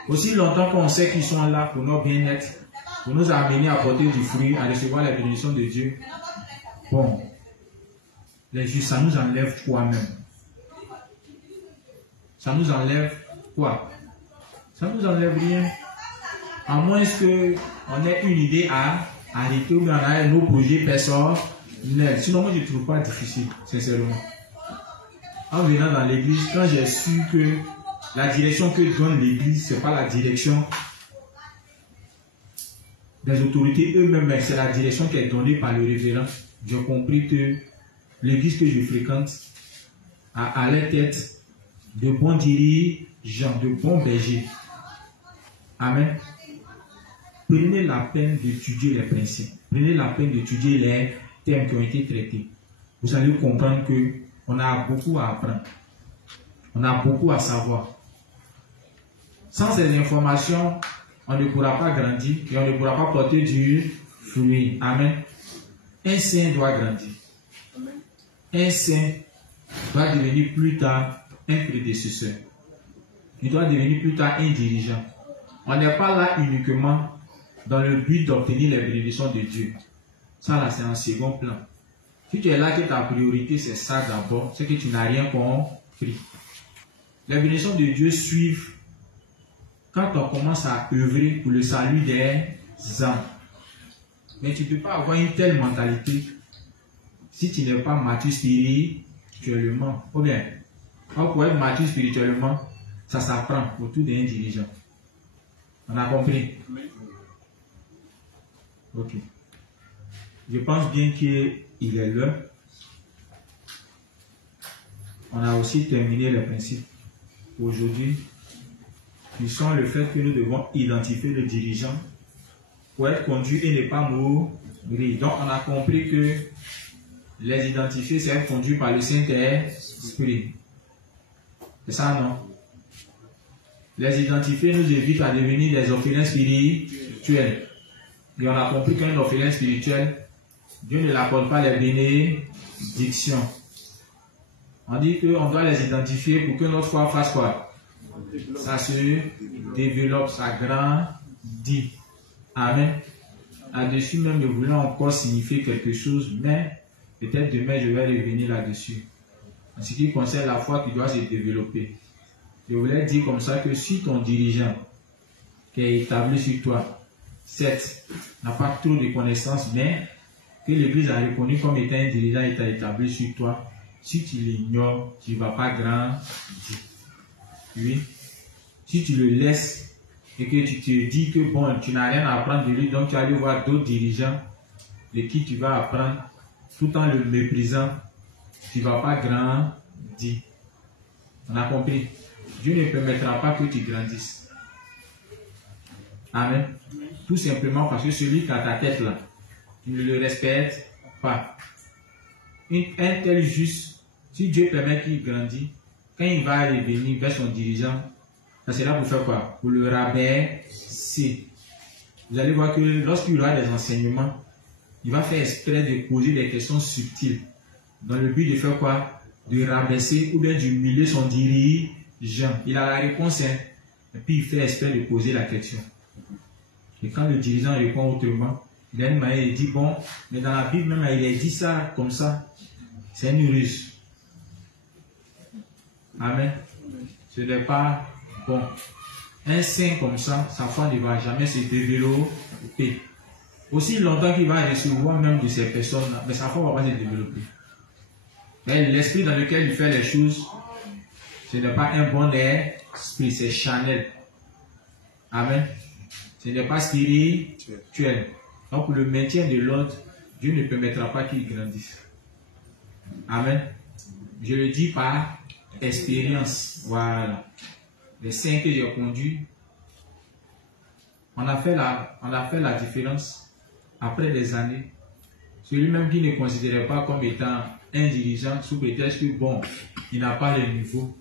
Aussi longtemps qu'on sait qu'ils sont là pour notre bien-être, pour nous amener à porter du fruit, à recevoir la bénédiction de Dieu. Bon, les justes, ça nous enlève quoi même? Ça nous enlève quoi? Ça nous enlève rien. À moins qu'on ait une idée à arrêter ou bien on a nos projets personnels. Sinon, moi, je ne trouve pas difficile, sincèrement. En venant dans l'église, quand j'ai su que la direction que donne l'église, ce n'est pas la direction des autorités eux-mêmes, mais c'est la direction qui est donnée par le révérend, j'ai compris que l'église que je fréquente a à la tête de bons dirigeants, de bons bergers. Amen. Prenez la peine d'étudier les principes. Prenez la peine d'étudier les thèmes qui ont été traités. Vous allez comprendre qu'on a beaucoup à apprendre. On a beaucoup à savoir. Sans ces informations, on ne pourra pas grandir et on ne pourra pas porter du fruit. Amen. Un saint doit grandir. Un saint doit devenir plus tard un prédécesseur. Il doit devenir plus tard un dirigeant. On n'est pas là uniquement dans le but d'obtenir les bénédictions de Dieu. Ça là, c'est en second plan. Si tu es là que ta priorité c'est ça d'abord, c'est que tu n'as rien compris. Les bénédictions de Dieu suivent quand on commence à œuvrer pour le salut des âmes. Mais tu ne peux pas avoir une telle mentalité si tu n'es pas mature spirituellement. Ou bien, pour être mature spirituellement, ça s'apprend autour d'un dirigeant. On a compris? Ok. Je pense bien qu'il est l'heure. On a aussi terminé les principes aujourd'hui, qui sont le fait que nous devons identifier le dirigeant pour être conduit et ne pas mourir. Donc on a compris que les identifier, c'est être conduit par le Saint-Esprit. C'est ça, non? Les identifier nous évite à devenir des orphelins spirituels. Et on a compris qu'un orphelin spirituel, Dieu ne l'accorde pas les bénédictions. On dit qu'on doit les identifier pour que notre foi fasse quoi? Ça se développe, ça grandit. Amen. Là-dessus, même nous voulons encore signifier quelque chose, mais peut-être demain je vais revenir là-dessus. En ce qui concerne la foi qui doit se développer. Je voulais dire comme ça que si ton dirigeant qui est établi sur toi, certes, n'a pas trop de connaissances, mais que l'Église a reconnu comme étant un dirigeant et t'a établi sur toi, si tu l'ignores, tu ne vas pas grandir. Oui. Si tu le laisses et que tu te dis que bon, tu n'as rien à apprendre de lui, donc tu vas aller voir d'autres dirigeants de qui tu vas apprendre, tout en le méprisant, tu ne vas pas grandir. On a compris? Dieu ne permettra pas que tu grandisses. Amen. Tout simplement parce que celui qui a ta tête là, tu ne le respectes pas. Un tel juste, si Dieu permet qu'il grandisse, quand il va revenir vers son dirigeant, ça sera pour faire quoi? Pour le rabaisser. Vous allez voir que lorsqu'il aura des enseignements, il va faire exprès de poser des questions subtiles, dans le but de faire quoi? De rabaisser ou bien d'humilier son dirigeant. Il a la réponse, hein? Et puis il fait exprès de poser la question. Et quand le dirigeant répond autrement, il a une manière de dire, bon, mais dans la Bible même, il a dit ça comme ça. C'est une ruse. Amen. Ce n'est pas bon. Un saint comme ça, sa foi ne va jamais se développer. Aussi longtemps qu'il va recevoir même de ces personnes-là, mais sa foi ne va pas se développer. L'esprit dans lequel il fait les choses, ce n'est pas un bon esprit, c'est charnel. Amen. Ce n'est pas spirituel. Donc pour le maintien de l'ordre, Dieu ne permettra pas qu'il grandisse. Amen. Je le dis par expérience. Voilà. Les saints que j'ai conduits, on a fait la différence après des années. Celui-même qui ne considérait pas comme étant un dirigeant sous prétexte que bon, il n'a pas le niveau.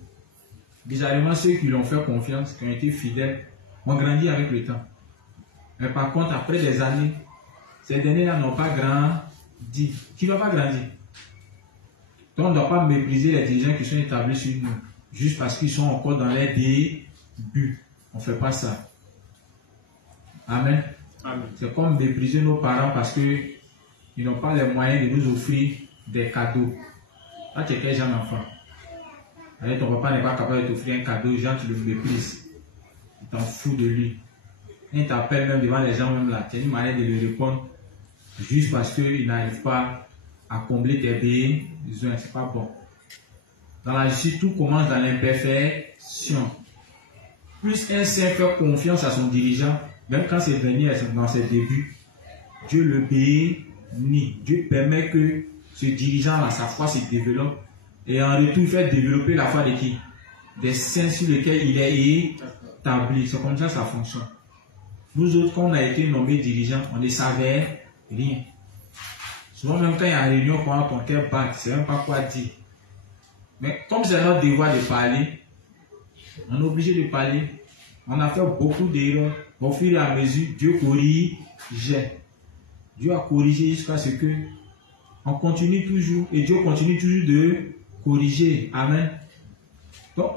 Bizarrement, ceux qui l'ont fait confiance, qui ont été fidèles, ont grandi avec le temps. Mais par contre, après des années, ces derniers-là n'ont pas grandi. Qui ne va pas grandir? Donc on ne doit pas mépriser les dirigeants qui sont établis sur nous, juste parce qu'ils sont encore dans les débuts. On ne fait pas ça. Amen. Amen. C'est comme mépriser nos parents parce qu'ils n'ont pas les moyens de nous offrir des cadeaux. Là, tu es quel genre d'enfant? Allez, ton papa n'est pas capable de t'offrir un cadeau, genre tu le méprises. Tu t'en fous de lui. Il t'appelle même devant les gens, même là. Tu as une manière de lui répondre juste parce qu'il n'arrive pas à combler tes besoins. C'est pas bon. Dans la justice, tout commence dans l'imperfection. Plus un saint fait confiance à son dirigeant, même quand c'est dernier dans ses débuts, Dieu le bénit. Dieu permet que ce dirigeant-là, sa foi se développe. Et en retour, il fait développer la foi de qui? Des saints sur lesquels il est établi. C'est comme ça que ça fonctionne. Nous autres, quand on a été nommés dirigeants, on ne savait rien. Souvent, même quand il y a une réunion, quand ton cœur bat, tu ne sais même pas quoi dire. Mais comme c'est notre devoir de parler, on est obligé de parler. On a fait beaucoup d'erreurs. Au fur et à mesure, Dieu corrigeait. Dieu a corrigé jusqu'à ce que on continue toujours. Et Dieu continue toujours de corriger. Amen. Donc,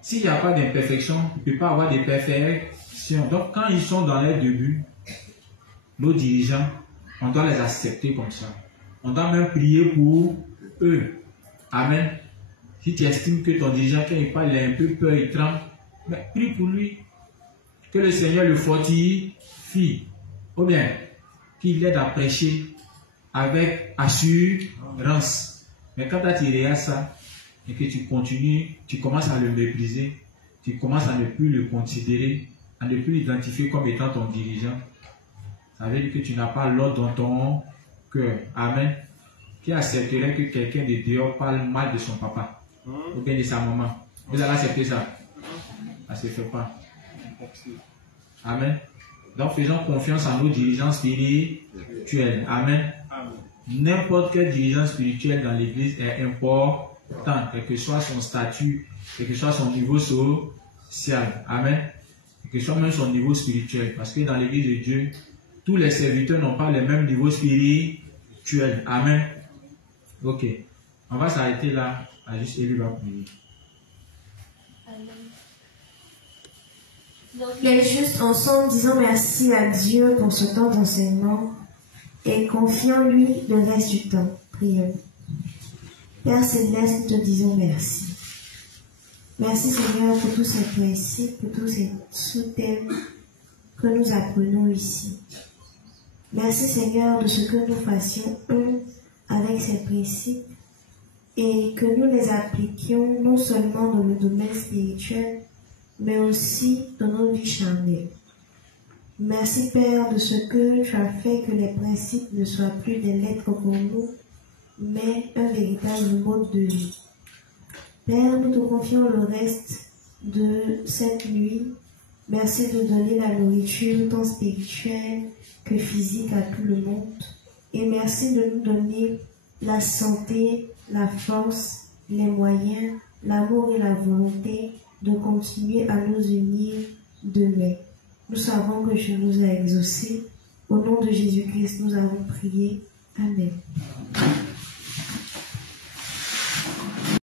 s'il n'y a pas d'imperfection, il ne peut pas avoir de perfection. Donc, quand ils sont dans les débuts, nos dirigeants, on doit les accepter comme ça. On doit même prier pour eux. Amen. Si tu estimes que ton dirigeant, quand il parle, il a un peu peur, il tremble, mais prie pour lui. Que le Seigneur le fortifie. Ou bien, qu'il l'aide à prêcher avec assurance. Mais quand tu as tiré à ça, et que tu continues, tu commences à le mépriser, tu commences à ne plus le considérer, à ne plus l'identifier comme étant ton dirigeant, ça veut dire que tu n'as pas l'ordre dans ton cœur. Amen. Qui accepterait que quelqu'un de dehors parle mal de son papa ou bien de sa maman? Vous allez accepter ça? Ça ne se fait pas. Amen. Donc faisons confiance à nos dirigeants spirituels. Amen. N'importe quel dirigeant spirituel dans l'église est important, quel que soit son statut, quel que soit son niveau social. Amen. Quel que soit même son niveau spirituel. Parce que dans l'église de Dieu, tous les serviteurs n'ont pas le même niveau spirituel. Amen. Ok. On va s'arrêter là. Juste Élie va prier. Les justes ensemble disons merci à Dieu pour ce temps d'enseignement et confions-lui le reste du temps. Prions. Père Céleste, nous te disons merci. Merci Seigneur pour tous ces principes, pour tous ces sous-thèmes que nous apprenons ici. Merci Seigneur de ce que nous fassions avec ces principes et que nous les appliquions non seulement dans le domaine spirituel, mais aussi dans nos vies charnelles. Merci Père de ce que tu as fait que les principes ne soient plus des lettres pour nous, mais un véritable mode de vie. Père, nous te confions le reste de cette nuit. Merci de donner la nourriture tant spirituelle que physique à tout le monde. Et merci de nous donner la santé, la force, les moyens, l'amour et la volonté de continuer à nous unir demain. Nous savons que tu nous as exaucés. Au nom de Jésus-Christ, nous avons prié. Amen.